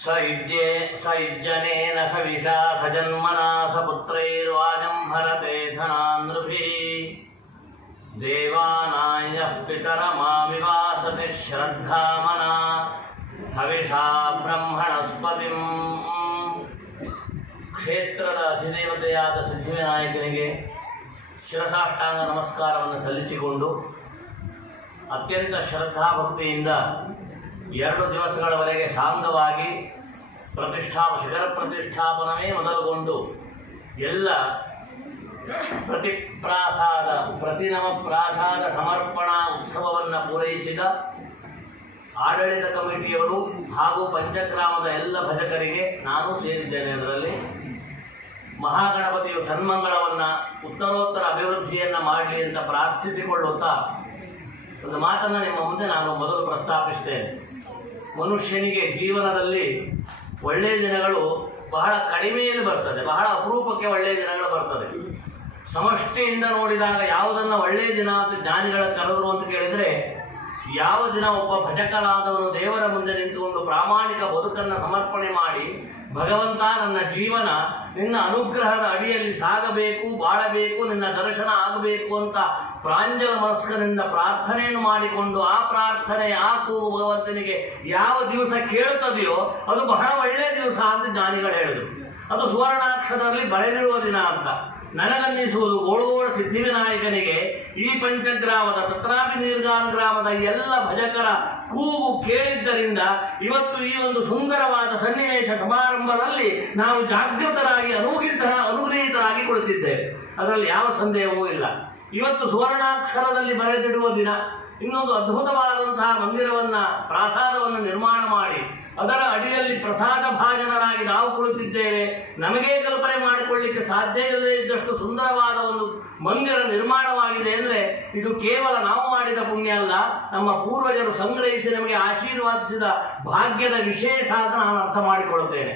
स युज्यनेन सविशा सजन्मना सपुत्रैर्वाजं भरते धनानृभिः देवानायः पितरमाविवासति श्रद्धामना हविषा ब्रह्मणस्पतिं ಕ್ಷೇತ್ರದ ಅಧಿದೇವತೆಯಾದ ಸಿದ್ಧಿವಿನಾಯಕನಿಗೆ ಶಿರಸಾಷ್ಟಾಂಗ ನಮಸ್ಕಾರವನ್ನು ಸಲ್ಲಿಸಿಕೊಂಡು ಅತ್ಯಂತ ಶ್ರದ್ಧಾಭಕ್ತಿಯಿಂದ 2 ದಿವಸಗಳವರೆಗೆ ಸಾಂಗವಾಗಿ ಶಿಖರ ಪ್ರತಿಷ್ಠಾಪನವೇ ಮೊದಲುಗೊಂಡು ಎಲ್ಲ ಪ್ರತಿನವ ಪ್ರಾಸಾದ ಸಮರ್ಪಣಾ ಉತ್ಸವವನ್ನು ಪೂರೈಸಿದ ಆಡಳಿತ ಕಮಿಟಿಯವರು ಹಾಗೂ ಪಂಚಗ್ರಾಮದ ಎಲ್ಲ ಭಜಕರಿಗೆ ನಾನು ಸೇರಿದ್ದೇನೆ. ಅದರಲ್ಲಿ ಮಹಾಗಣಪತಿಯು ಸನ್ಮಂಗಳವನ್ನು ಉತ್ತರೋತ್ತರ ಅಭಿವೃದ್ಧಿಯನ್ನು ಮಾಡಲಿ ಅಂತ ಪ್ರಾರ್ಥಿಸಿಕೊಳ್ಳುತ್ತಾ ಒಂದು ಮಾತನ್ನು ನಿಮ್ಮ ಮುಂದೆ ನಾನು ಮೊದಲು ಪ್ರಸ್ತಾಪಿಸ್ತೇನೆ. ಮನುಷ್ಯನಿಗೆ ಜೀವನದಲ್ಲಿ ಒಳ್ಳೆಯ ದಿನಗಳು ಬಹಳ ಕಡಿಮೆಯಲ್ಲಿ ಬರ್ತದೆ, ಬಹಳ ಅಪರೂಪಕ್ಕೆ ಒಳ್ಳೆಯ ದಿನಗಳು ಬರ್ತದೆ. ಸಮಷ್ಟಿಯಿಂದ ನೋಡಿದಾಗ ಯಾವುದನ್ನು ಒಳ್ಳೆಯ ದಿನ ಅಂತ ಜ್ಞಾನಿಗಳ ಕರೆದರು ಅಂತ ಕೇಳಿದರೆ, ಯಾವ ದಿನ ಒಬ್ಬ ಭಜಕನಾದವನು ದೇವರ ಮುಂದೆ ನಿಂತುಕೊಂಡು ಪ್ರಾಮಾಣಿಕ ಬದುಕನ್ನು ಸಮರ್ಪಣೆ ಮಾಡಿ, ಭಗವಂತ ನನ್ನ ಜೀವನ ನಿನ್ನ ಅನುಗ್ರಹದ ಅಡಿಯಲ್ಲಿ ಸಾಗಬೇಕು, ಬಾಳಬೇಕು, ನಿನ್ನ ದರ್ಶನ ಆಗಬೇಕು ಅಂತ ಪ್ರಾಂಜಲ ಮನಸ್ಕನಿಂದ ಪ್ರಾರ್ಥನೆಯನ್ನು ಮಾಡಿಕೊಂಡು ಆ ಪ್ರಾರ್ಥನೆ ಆ ಕೂಗು ಭಗವಂತನಿಗೆ ಯಾವ ದಿವಸ ಕೇಳುತ್ತದೆಯೋ ಅದು ಬಹಳ ಒಳ್ಳೆಯ ದಿವಸ ಅಂತ ಜ್ಞಾನಿಗಳು ಹೇಳಿದರು. ಅದು ಸುವರ್ಣಾಕ್ಷರದಲ್ಲಿ ಬರೆದಿರುವ ದಿನ ಅಂತ ನನಗನ್ನಿಸುವುದು. ಗೋಳಗೋಳ ಸಿದ್ಧಿವಿನಾಯಕನಿಗೆ ಈ ಪಂಚಗ್ರಾಮದ ತತ್ರಾಪಿ ನೀರ್ಗಾನ್ ಗ್ರಾಮದ ಎಲ್ಲ ಭಜಕರ ಕೂಗು ಕೇಳಿದ್ದರಿಂದ ಇವತ್ತು ಈ ಒಂದು ಸುಂದರವಾದ ಸನ್ನಿವೇಶ ಸಮಾರಂಭದಲ್ಲಿ ನಾವು ಜಾಗೃತರಾಗಿ ಅನುಗ್ರಹಿತರಾಗಿ ಕುಳಿತಿದ್ದೇವೆ. ಅದರಲ್ಲಿ ಯಾವ ಸಂದೇಹವೂ ಇಲ್ಲ. ಇವತ್ತು ಸುವರ್ಣಾಕ್ಷರದಲ್ಲಿ ಬರೆದಿಡುವ ದಿನ. ಇನ್ನೊಂದು ಅದ್ಭುತವಾದಂತಹ ಮಂದಿರವನ್ನು ಪ್ರಾಸಾದವನ್ನು ನಿರ್ಮಾಣ ಮಾಡಿ ಅದರ ಅಡಿಯಲ್ಲಿ ಪ್ರಸಾದ ಭಾಜನರಾಗಿ ನಾವು ಕುಳಿತಿದ್ದೇವೆ. ನಮಗೇ ಕಲ್ಪನೆ ಮಾಡಿಕೊಳ್ಳಲಿಕ್ಕೆ ಸಾಧ್ಯ ಇಲ್ಲದೇ ಇದ್ದಷ್ಟು ಸುಂದರವಾದ ಒಂದು ಮಂದಿರ ನಿರ್ಮಾಣವಾಗಿದೆ ಅಂದರೆ ಇದು ಕೇವಲ ನಾವು ಮಾಡಿದ ಪುಣ್ಯ ಅಲ್ಲ, ನಮ್ಮ ಪೂರ್ವಜರು ಸಂಗ್ರಹಿಸಿ ನಮಗೆ ಆಶೀರ್ವಾದಿಸಿದ ಭಾಗ್ಯದ ವಿಶೇಷ ಅಂತ ನಾನು ಅರ್ಥ ಮಾಡಿಕೊಳ್ಳುತ್ತೇನೆ.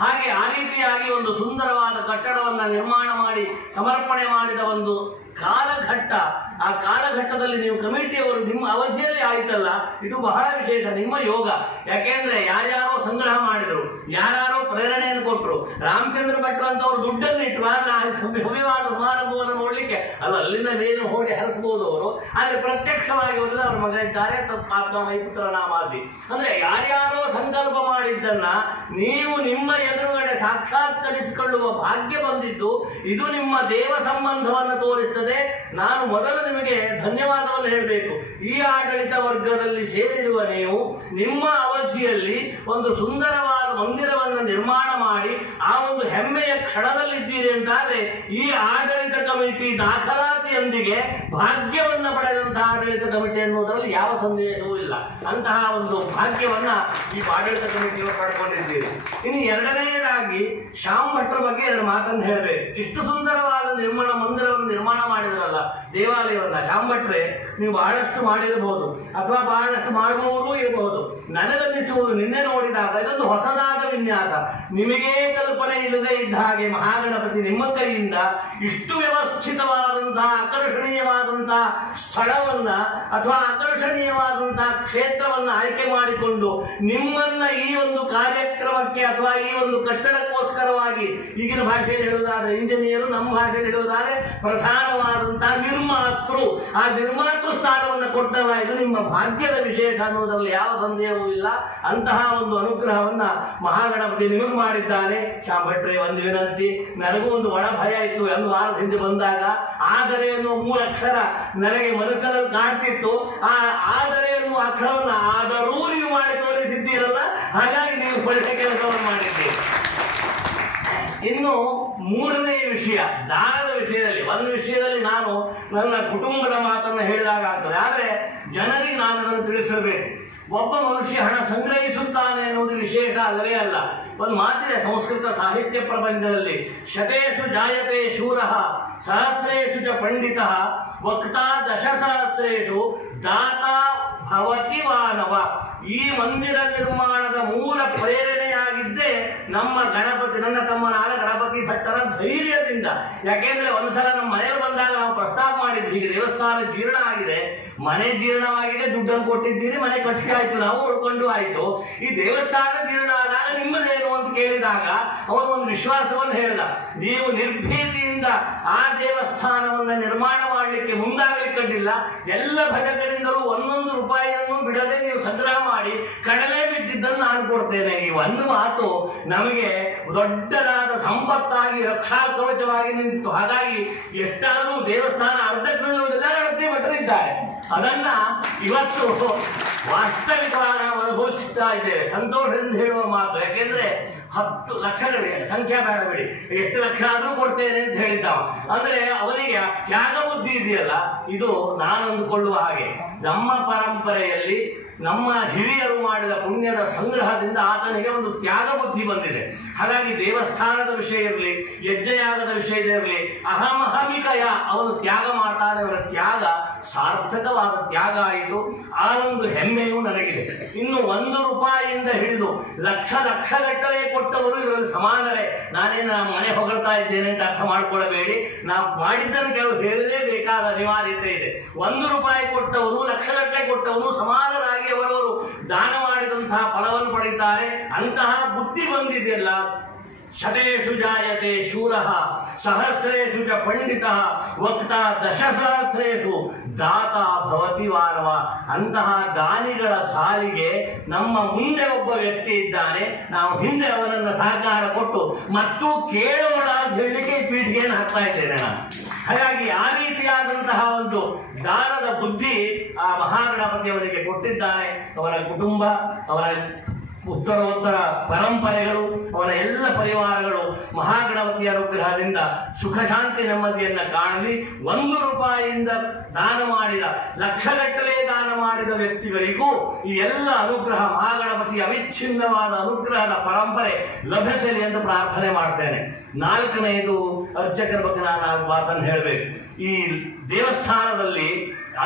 ಹಾಗೆ ಆ ರೀತಿಯಾಗಿ ಒಂದು ಸುಂದರವಾದ ಕಟ್ಟಡವನ್ನು ನಿರ್ಮಾಣ ಮಾಡಿ ಸಮರ್ಪಣೆ ಮಾಡಿದ ಒಂದು ಕಾಲಘಟ್ಟ. ಆ ಕಾಲಘಟ್ಟದಲ್ಲಿ ನೀವು ಕಮಿಟಿಯವರು ನಿಮ್ಮ ಅವಧಿಯಲ್ಲಿ ಆಯಿತಲ್ಲ, ಇದು ಬಹಳ ವಿಶೇಷ, ನಿಮ್ಮ ಯೋಗ. ಯಾಕೆಂದ್ರೆ ಯಾರ್ಯಾರೋ ಸಂಗ್ರಹ ಮಾಡಿದರು, ಯಾರ್ಯಾರೋ ಪ್ರೇರಣೆಯನ್ನು ಕೊಟ್ಟರು. ರಾಮಚಂದ್ರ ಭಟ್ರು ಅಂತವ್ರು ದುಡ್ಡನ್ನು ಇಟ್ಟರು, ಆದರೆ ಭವ್ಯವಾದ ಸಮಾರಂಭವನ್ನು ನೋಡ್ಲಿಕ್ಕೆ ಅಲ್ಲಿಂದ ಮೇಲೆ ಹೋಗಿ ಹರಿಸಬಹುದು ಅವರು. ಆದರೆ ಪ್ರತ್ಯಕ್ಷವಾಗಿ ಹೋದ್ರೆ ಅವ್ರ ಮಗ ಇದ್ದಾರೆ, ಆತ್ಮ ಮೈಪುತ್ರ ನಾಮಾಸಿ ಅಂದ್ರೆ ಯಾರ್ಯಾರೋ ಸಂಕಲ್ಪ ಮಾಡಿದ್ದನ್ನ ನೀವು ನಿಮ್ಮ ಎದುರುಗಡೆ ಸಾಕ್ಷಾತ್ಕರಿಸಿಕೊಳ್ಳುವ ಭಾಗ್ಯ ಬಂದಿದ್ದು ಇದು ನಿಮ್ಮ ದೇವ ಸಂಬಂಧವನ್ನು ತೋರಿಸುತ್ತದೆ. ನಾನು ಮೊದಲು ನಿಮಗೆ ಧನ್ಯವಾದವನ್ನು ಹೇಳಬೇಕು. ಈ ಆಡಳಿತ ವರ್ಗದಲ್ಲಿ ಸೇರಿರುವ ನೀವು ನಿಮ್ಮ ಅವಧಿಯಲ್ಲಿ ಒಂದು ಸುಂದರವಾದ ಮಂದಿರವನ್ನು ನಿರ್ಮಾಣ ಮಾಡಿ ಆ ಒಂದು ಹೆಮ್ಮೆಯ ಕ್ಷಣದಲ್ಲಿದ್ದೀರಿ ಅಂತಾದ್ರೆ ಈ ಆಡಳಿತ ಕಮಿಟಿ ದಾಖಲಾತಿಯೊಂದಿಗೆ ಭಾಗ್ಯವನ್ನು ಪಡೆದಂತಹ ಆಡಳಿತ ಕಮಿಟಿ ಎನ್ನುವುದರಲ್ಲಿ ಯಾವ ಸಂದೇಹವೂ ಇಲ್ಲ. ಅಂತಹ ಒಂದು ಭಾಗ್ಯವನ್ನ ಈ ಆಡಳಿತ ಕಮಿಟಿಯವರು ಪಡ್ಕೊಂಡಿದ್ದೀರಿ. ಇನ್ನು ಎರಡನೆಯದಾಗಿ ಶ್ಯಾಮ್ ಭಟ್ರ ಬಗ್ಗೆ 2 ಮಾತನ್ನು ಹೇಳಬೇಕು. ಇಷ್ಟು ಸುಂದರವಾದ ಮಂದಿರವನ್ನು ನಿರ್ಮಾಣ ಮಾಡಿದ್ರಲ್ಲ, ದೇವಾಲಯವನ್ನ, ಶ್ಯಾಮ್ ಭಟ್ರೆ ನೀವು ಬಹಳಷ್ಟು ಮಾಡಿರಬಹುದು ಅಥವಾ ಬಹಳಷ್ಟು ಮಾಡುವವರೂ ಇರಬಹುದು. ನನಗನ್ನಿಸುವುದು ನಿನ್ನೆ ನೋಡಿದಾಗ ಇದೊಂದು ಹೊಸದಾದ ವಿನ್ಯಾಸ. ನಿಮಗೇ ಕಲ್ಪನೆ ಇಲ್ಲದೆ ಇದ್ದ ಹಾಗೆ ಮಹಾಗಣಪತಿ ನಿಮ್ಮ ಕೈಯಿಂದ ಇಷ್ಟು ವ್ಯವಸ್ಥಿತವಾದಂತಹ ಆಕರ್ಷಣೀಯವಾದಂತಹ ಸ್ಥಳವನ್ನ ಅಥವಾ ಆಕರ್ಷಣೀಯವಾದಂತಹ ಕ್ಷೇತ್ರವನ್ನು ಆಯ್ಕೆ ಮಾಡಿಕೊಂಡು ನಿಮ್ಮನ್ನ ಈ ಒಂದು ಕಾರ್ಯಕ್ರಮಕ್ಕೆ ಅಥವಾ ಈ ಒಂದು ಕಟ್ಟಡಕ್ಕೋಸ್ಕರವಾಗಿ, ಈಗಿನ ಭಾಷೆಯಲ್ಲಿ ಹೇಳುವುದಾದ್ರೆ ಇಂಜಿನಿಯರು, ನಮ್ಮ ಭಾಷೆಯಲ್ಲಿ ಹೇಳುವುದಾದ್ರೆ ಪ್ರಧಾನವಾದಂತಹ ನಿರ್ಮಾತೃ, ಆ ನಿರ್ಮಾತೃ ಸ್ಥಾನವನ್ನು ಕೊಟ್ಟಲ್ಲ. ಇದು ನಿಮ್ಮ ಭಾಗ್ಯದ ವಿಶೇಷ ಅನ್ನುವುದರಲ್ಲಿ ಯಾವ ಸಂದೇಹವೂ ಇಲ್ಲ. ಅಂತಹ ಒಂದು ಅನುಗ್ರಹವನ್ನ ಮಹಾಗಣಪತಿ ನಿಮಗೆ ಮಾಡಿದ್ದಾನೆ. ಶ್ಯಾಮ್ ಭಟ್ರೆ, ಒಂದು ವಿನಂತಿ, ನನಗೂ ಒಂದು ಒಳ ಭಯ ಇತ್ತು 1 ವಾರದ ಹಿಂದೆ ಬಂದಾಗ. ಆದರೆ ಎನ್ನುವ 3 ಅಕ್ಷರ ನನಗೆ ಮನಸ್ಸಲ್ಲಿ ಕಾಡ್ತಿತ್ತು. ಆ ಆದರೆ ಎನ್ನುವ ಅಕ್ಷರವನ್ನು ಆದರೂ ನೀವು ಮಾಡಿ ತೋರಿಸಿದ್ದೀರಲ್ಲ, ಹಾಗಾಗಿ ನೀವು ಒಳ್ಳೆಯ ಕೆಲಸವನ್ನು ಮಾಡಿದ್ದೀರಿ. ಇನ್ನು 3ನೇ ವಿಷಯ, ದಾನದ ವಿಷಯದಲ್ಲಿ. ಒಂದು ವಿಷಯದಲ್ಲಿ ನಾನು ನನ್ನ ಕುಟುಂಬದ ಮಾತನ್ನು ಹೇಳಿದಾಗ ಆಗ್ತದೆ, ಆದರೆ ಜನರಿಗೆ ನಾನು ಅದನ್ನು ತಿಳಿಸಬೇಕು. ಒಬ್ಬ ಮನುಷ್ಯ ಹಣ ಸಂಗ್ರಹಿಸುತ್ತಾನೆ ಎನ್ನುವುದು ವಿಶೇಷ ಅಲ್ಲವೇ ಅಲ್ಲ. ಒಂದು ಮಾತಿದೆ ಸಂಸ್ಕೃತ ಸಾಹಿತ್ಯ ಪ್ರಪಂಚದಲ್ಲಿ, ಶತೇಷು ಜಾಯತೆ ಶೂರಃ ಸಹಸ್ರೇಷು ಚ ಪಂಡಿತಃ ವಕ್ತಾ ದಶಸಹಸ್ರೇಷು ದಾತಾ ಭವತಿ ಮಾನವ. ಈ ಮಂದಿರ ನಿರ್ಮಾಣದ ಮೂಲ ಪ್ರೇರಣೆಯಾಗಿದ್ದೇ ನಮ್ಮ ಗಣಪತಿ, ನನ್ನ ತಮ್ಮನಾದ ಗಣಪತಿ ಭಟ್ಟರ ಧೈರ್ಯದಿಂದ. ಯಾಕೆಂದ್ರೆ ಒಂದ್ಸಲ ನಮ್ಮ ಮನೆಯಲ್ಲಿ ಬಂದಾಗ ನಾವು ಪ್ರಸ್ತಾಪ ಮಾಡಿದ್ವಿ, ಹೀಗೆ ದೇವಸ್ಥಾನ ಜೀರ್ಣ ಆಗಿದೆ, ಮನೆ ಜೀರ್ಣವಾಗಿದೆ, ದುಡ್ಡನ್ನು ಕೊಟ್ಟಿದ್ದೀರಿ, ಮನೆ ಕಟ್ಸಿ ಆಯ್ತು, ನಾವು ಉಳ್ಕೊಂಡು ಆಯ್ತು, ಈ ದೇವಸ್ಥಾನ ಜೀರ್ಣ ಆದಾಗ ನಿಮ್ಮದೇನು ಅಂತ ಕೇಳಿದಾಗ ಅವರು ಒಂದು ವಿಶ್ವಾಸವನ್ನು ಹೇಳಿದ, ನೀವು ನಿರ್ಭೀತಿಯಿಂದ ಆ ದೇವಸ್ಥಾನವನ್ನ ನಿರ್ಮಾಣ ಮಾಡಲಿಕ್ಕೆ ಮುಂದಾಗಲಿಕ್ಕಿಲ್ಲ, ಎಲ್ಲ ಭಜಕರಿಂದಲೂ ಒಂದೊಂದು ರೂಪಾಯಿಯನ್ನು ಬಿಡದೆ ನೀವು ಸಂಗ್ರಹ ಮಾಡಿ ಕಡಲೆ ಬಿದ್ದಿದ್ದನ್ನು ನಾನು ಕೊಡ್ತೇನೆ. ಈ ಒಂದು ಮಾತು ನಮಗೆ ದೊಡ್ಡದಾದ ಸಂಪತ್ತಾಗಿ ರಕ್ಷಾ ಕವಚವಾಗಿ ನಿಂತಿತ್ತು. ಹಾಗಾಗಿ ಎಷ್ಟಾದರೂ ದೇವಸ್ಥಾನ ಅರ್ಧಕ್ಕಿರುವುದಿಲ್ಲ, ಗಣಪತಿ ಭಟ್ಟರಿದ್ದಾರೆ. ಅದನ್ನ ಇವತ್ತು ವಾಸ್ತವಿಕವಾಗಿ ನಾವು ಅನುಭವಿಸುತ್ತಾ ಇದ್ದೇವೆ. ಸಂತೋಷದಿಂದ ಹೇಳುವ ಮಾತು. ಯಾಕೆಂದ್ರೆ 10 ಲಕ್ಷಗಳಿವೆ, ಸಂಖ್ಯಾ ಬೇಡ ಬಿಡಿ, ಎಷ್ಟು ಲಕ್ಷ ಆದ್ರೂ ಕೊಡ್ತೇನೆ ಅಂತ ಹೇಳಿದ್ದಾವ. ಅಂದ್ರೆ ಅವನಿಗೆ ತ್ಯಾಗ ಬುದ್ಧಿ ಇದೆಯಲ್ಲ, ಇದು ನಾನು ಅಂದುಕೊಳ್ಳುವ ಹಾಗೆ ನಮ್ಮ ಪರಂಪರೆಯಲ್ಲಿ ನಮ್ಮ ಹಿರಿಯರು ಮಾಡಿದ ಪುಣ್ಯದ ಸಂಗ್ರಹದಿಂದ ಆತನಿಗೆ ಒಂದು ತ್ಯಾಗ ಬುದ್ಧಿ ಬಂದಿದೆ. ಹಾಗಾಗಿ ದೇವಸ್ಥಾನದ ವಿಷಯ ಇರಲಿ, ಯಜ್ಞಯಾಗದ ವಿಷಯ ಇರಲಿ, ಅಹಮಹಮಿಕಯ ಅವನು ತ್ಯಾಗ ಮಾಡ್ತಾನೆ. ಅವರ ತ್ಯಾಗ ಸಾರ್ಥಕವಾದ ತ್ಯಾಗ ಆಯಿತು. ಆ ಒಂದು ಹೆಮ್ಮೆಯೂ ನನಗಿದೆ. ಇನ್ನು 1 ರೂಪಾಯಿಯಿಂದ ಹಿಡಿದು ಲಕ್ಷಗಟ್ಟಲೆ ಕೊಟ್ಟವರು ಇವರಲ್ಲಿ ಸಮಾನರೇ. ನಾನೇನು ಮನೆ ಹೊಗಳ್ತಾ ಇದ್ದೇನೆ ಅಂತ ಅರ್ಥ ಮಾಡ್ಕೊಳ್ಳಬೇಡಿ. ನಾವು ಮಾಡಿದ್ದನ್ನು ಕೆಲವು ಹೇಳಲೇಬೇಕಾದ ಅನಿವಾರ್ಯತೆ ಇದೆ. 1 ರೂಪಾಯಿ ಕೊಟ್ಟವರು, ಲಕ್ಷಗಟ್ಟಲೆ ಕೊಟ್ಟವರು ಸಮಾನರಾಗಿ ಅವರವರು ದಾನ ಮಾಡಿದಂತಹ ಫಲವನ್ನು ಪಡೆಯುತ್ತಾರೆ. ಅಂತಹ ಬುದ್ಧಿ ಬಂದಿದೆಯಲ್ಲ, ಶತೇಷು ಜಾಯತೆ ಶೂರಃ ಸಹಸ್ರೇಷು ಚ ಪಂಡಿತಃ ವಕ್ತಾ ದಶಸಹಸ್ರೇಷು ದಾತ ಭವತಿ ಮಾನವ. ಅಂತಹ ದಾನಿಗಳ ಸಾಲಿಗೆ ನಮ್ಮ ಮುಂದೆ ಒಬ್ಬ ವ್ಯಕ್ತಿ ಇದ್ದಾನೆ, ನಾವು ಹಿಂದೆ ಅವನನ್ನು ಸಹಕಾರ ಕೊಟ್ಟು ಮತ್ತು ಕೇಳೋಣ ಅಂತ ಹೇಳಲಿಕ್ಕೆ ಪೀಠಿಗೆಯನ್ನು ಹಾಕ್ತಾ ಇದ್ದೇನೆ ನಾನು. ಹಾಗಾಗಿ ಆ ರೀತಿಯಾದಂತಹ ಒಂದು ದಾನದ ಬುದ್ಧಿ ಆ ಮಹಾಗಣಪತಿಯವರಿಗೆ ಕೊಟ್ಟಿದ್ದಾನೆ. ಅವರ ಕುಟುಂಬ, ಅವರ ಉತ್ತರೋತ್ತರ ಪರಂಪರೆಗಳು, ಅವರ ಎಲ್ಲ ಪರಿವಾರಗಳು ಮಹಾಗಣಪತಿಯ ಅನುಗ್ರಹದಿಂದ ಸುಖ ಶಾಂತಿ ನೆಮ್ಮದಿಯನ್ನು ಕಾಣಲಿ. 1 ರೂಪಾಯಿಯಿಂದ ದಾನ ಮಾಡಿದ, ಲಕ್ಷಗಟ್ಟಲೆ ದಾನ ಮಾಡಿದ ವ್ಯಕ್ತಿಗಳಿಗೂ ಈ ಎಲ್ಲ ಅನುಗ್ರಹ, ಮಹಾಗಣಪತಿಯ ಅವಿಚ್ಛಿನ್ನವಾದ ಅನುಗ್ರಹದ ಪರಂಪರೆ ಲಭಿಸಲಿ ಎಂದು ಪ್ರಾರ್ಥನೆ ಮಾಡ್ತೇನೆ. 4ನೇದು ಅರ್ಚಕರ ಬಗ್ಗೆ ನಾನು 4 ಮಾತನ್ನು ಹೇಳಬೇಕು. ಈ ದೇವಸ್ಥಾನದಲ್ಲಿ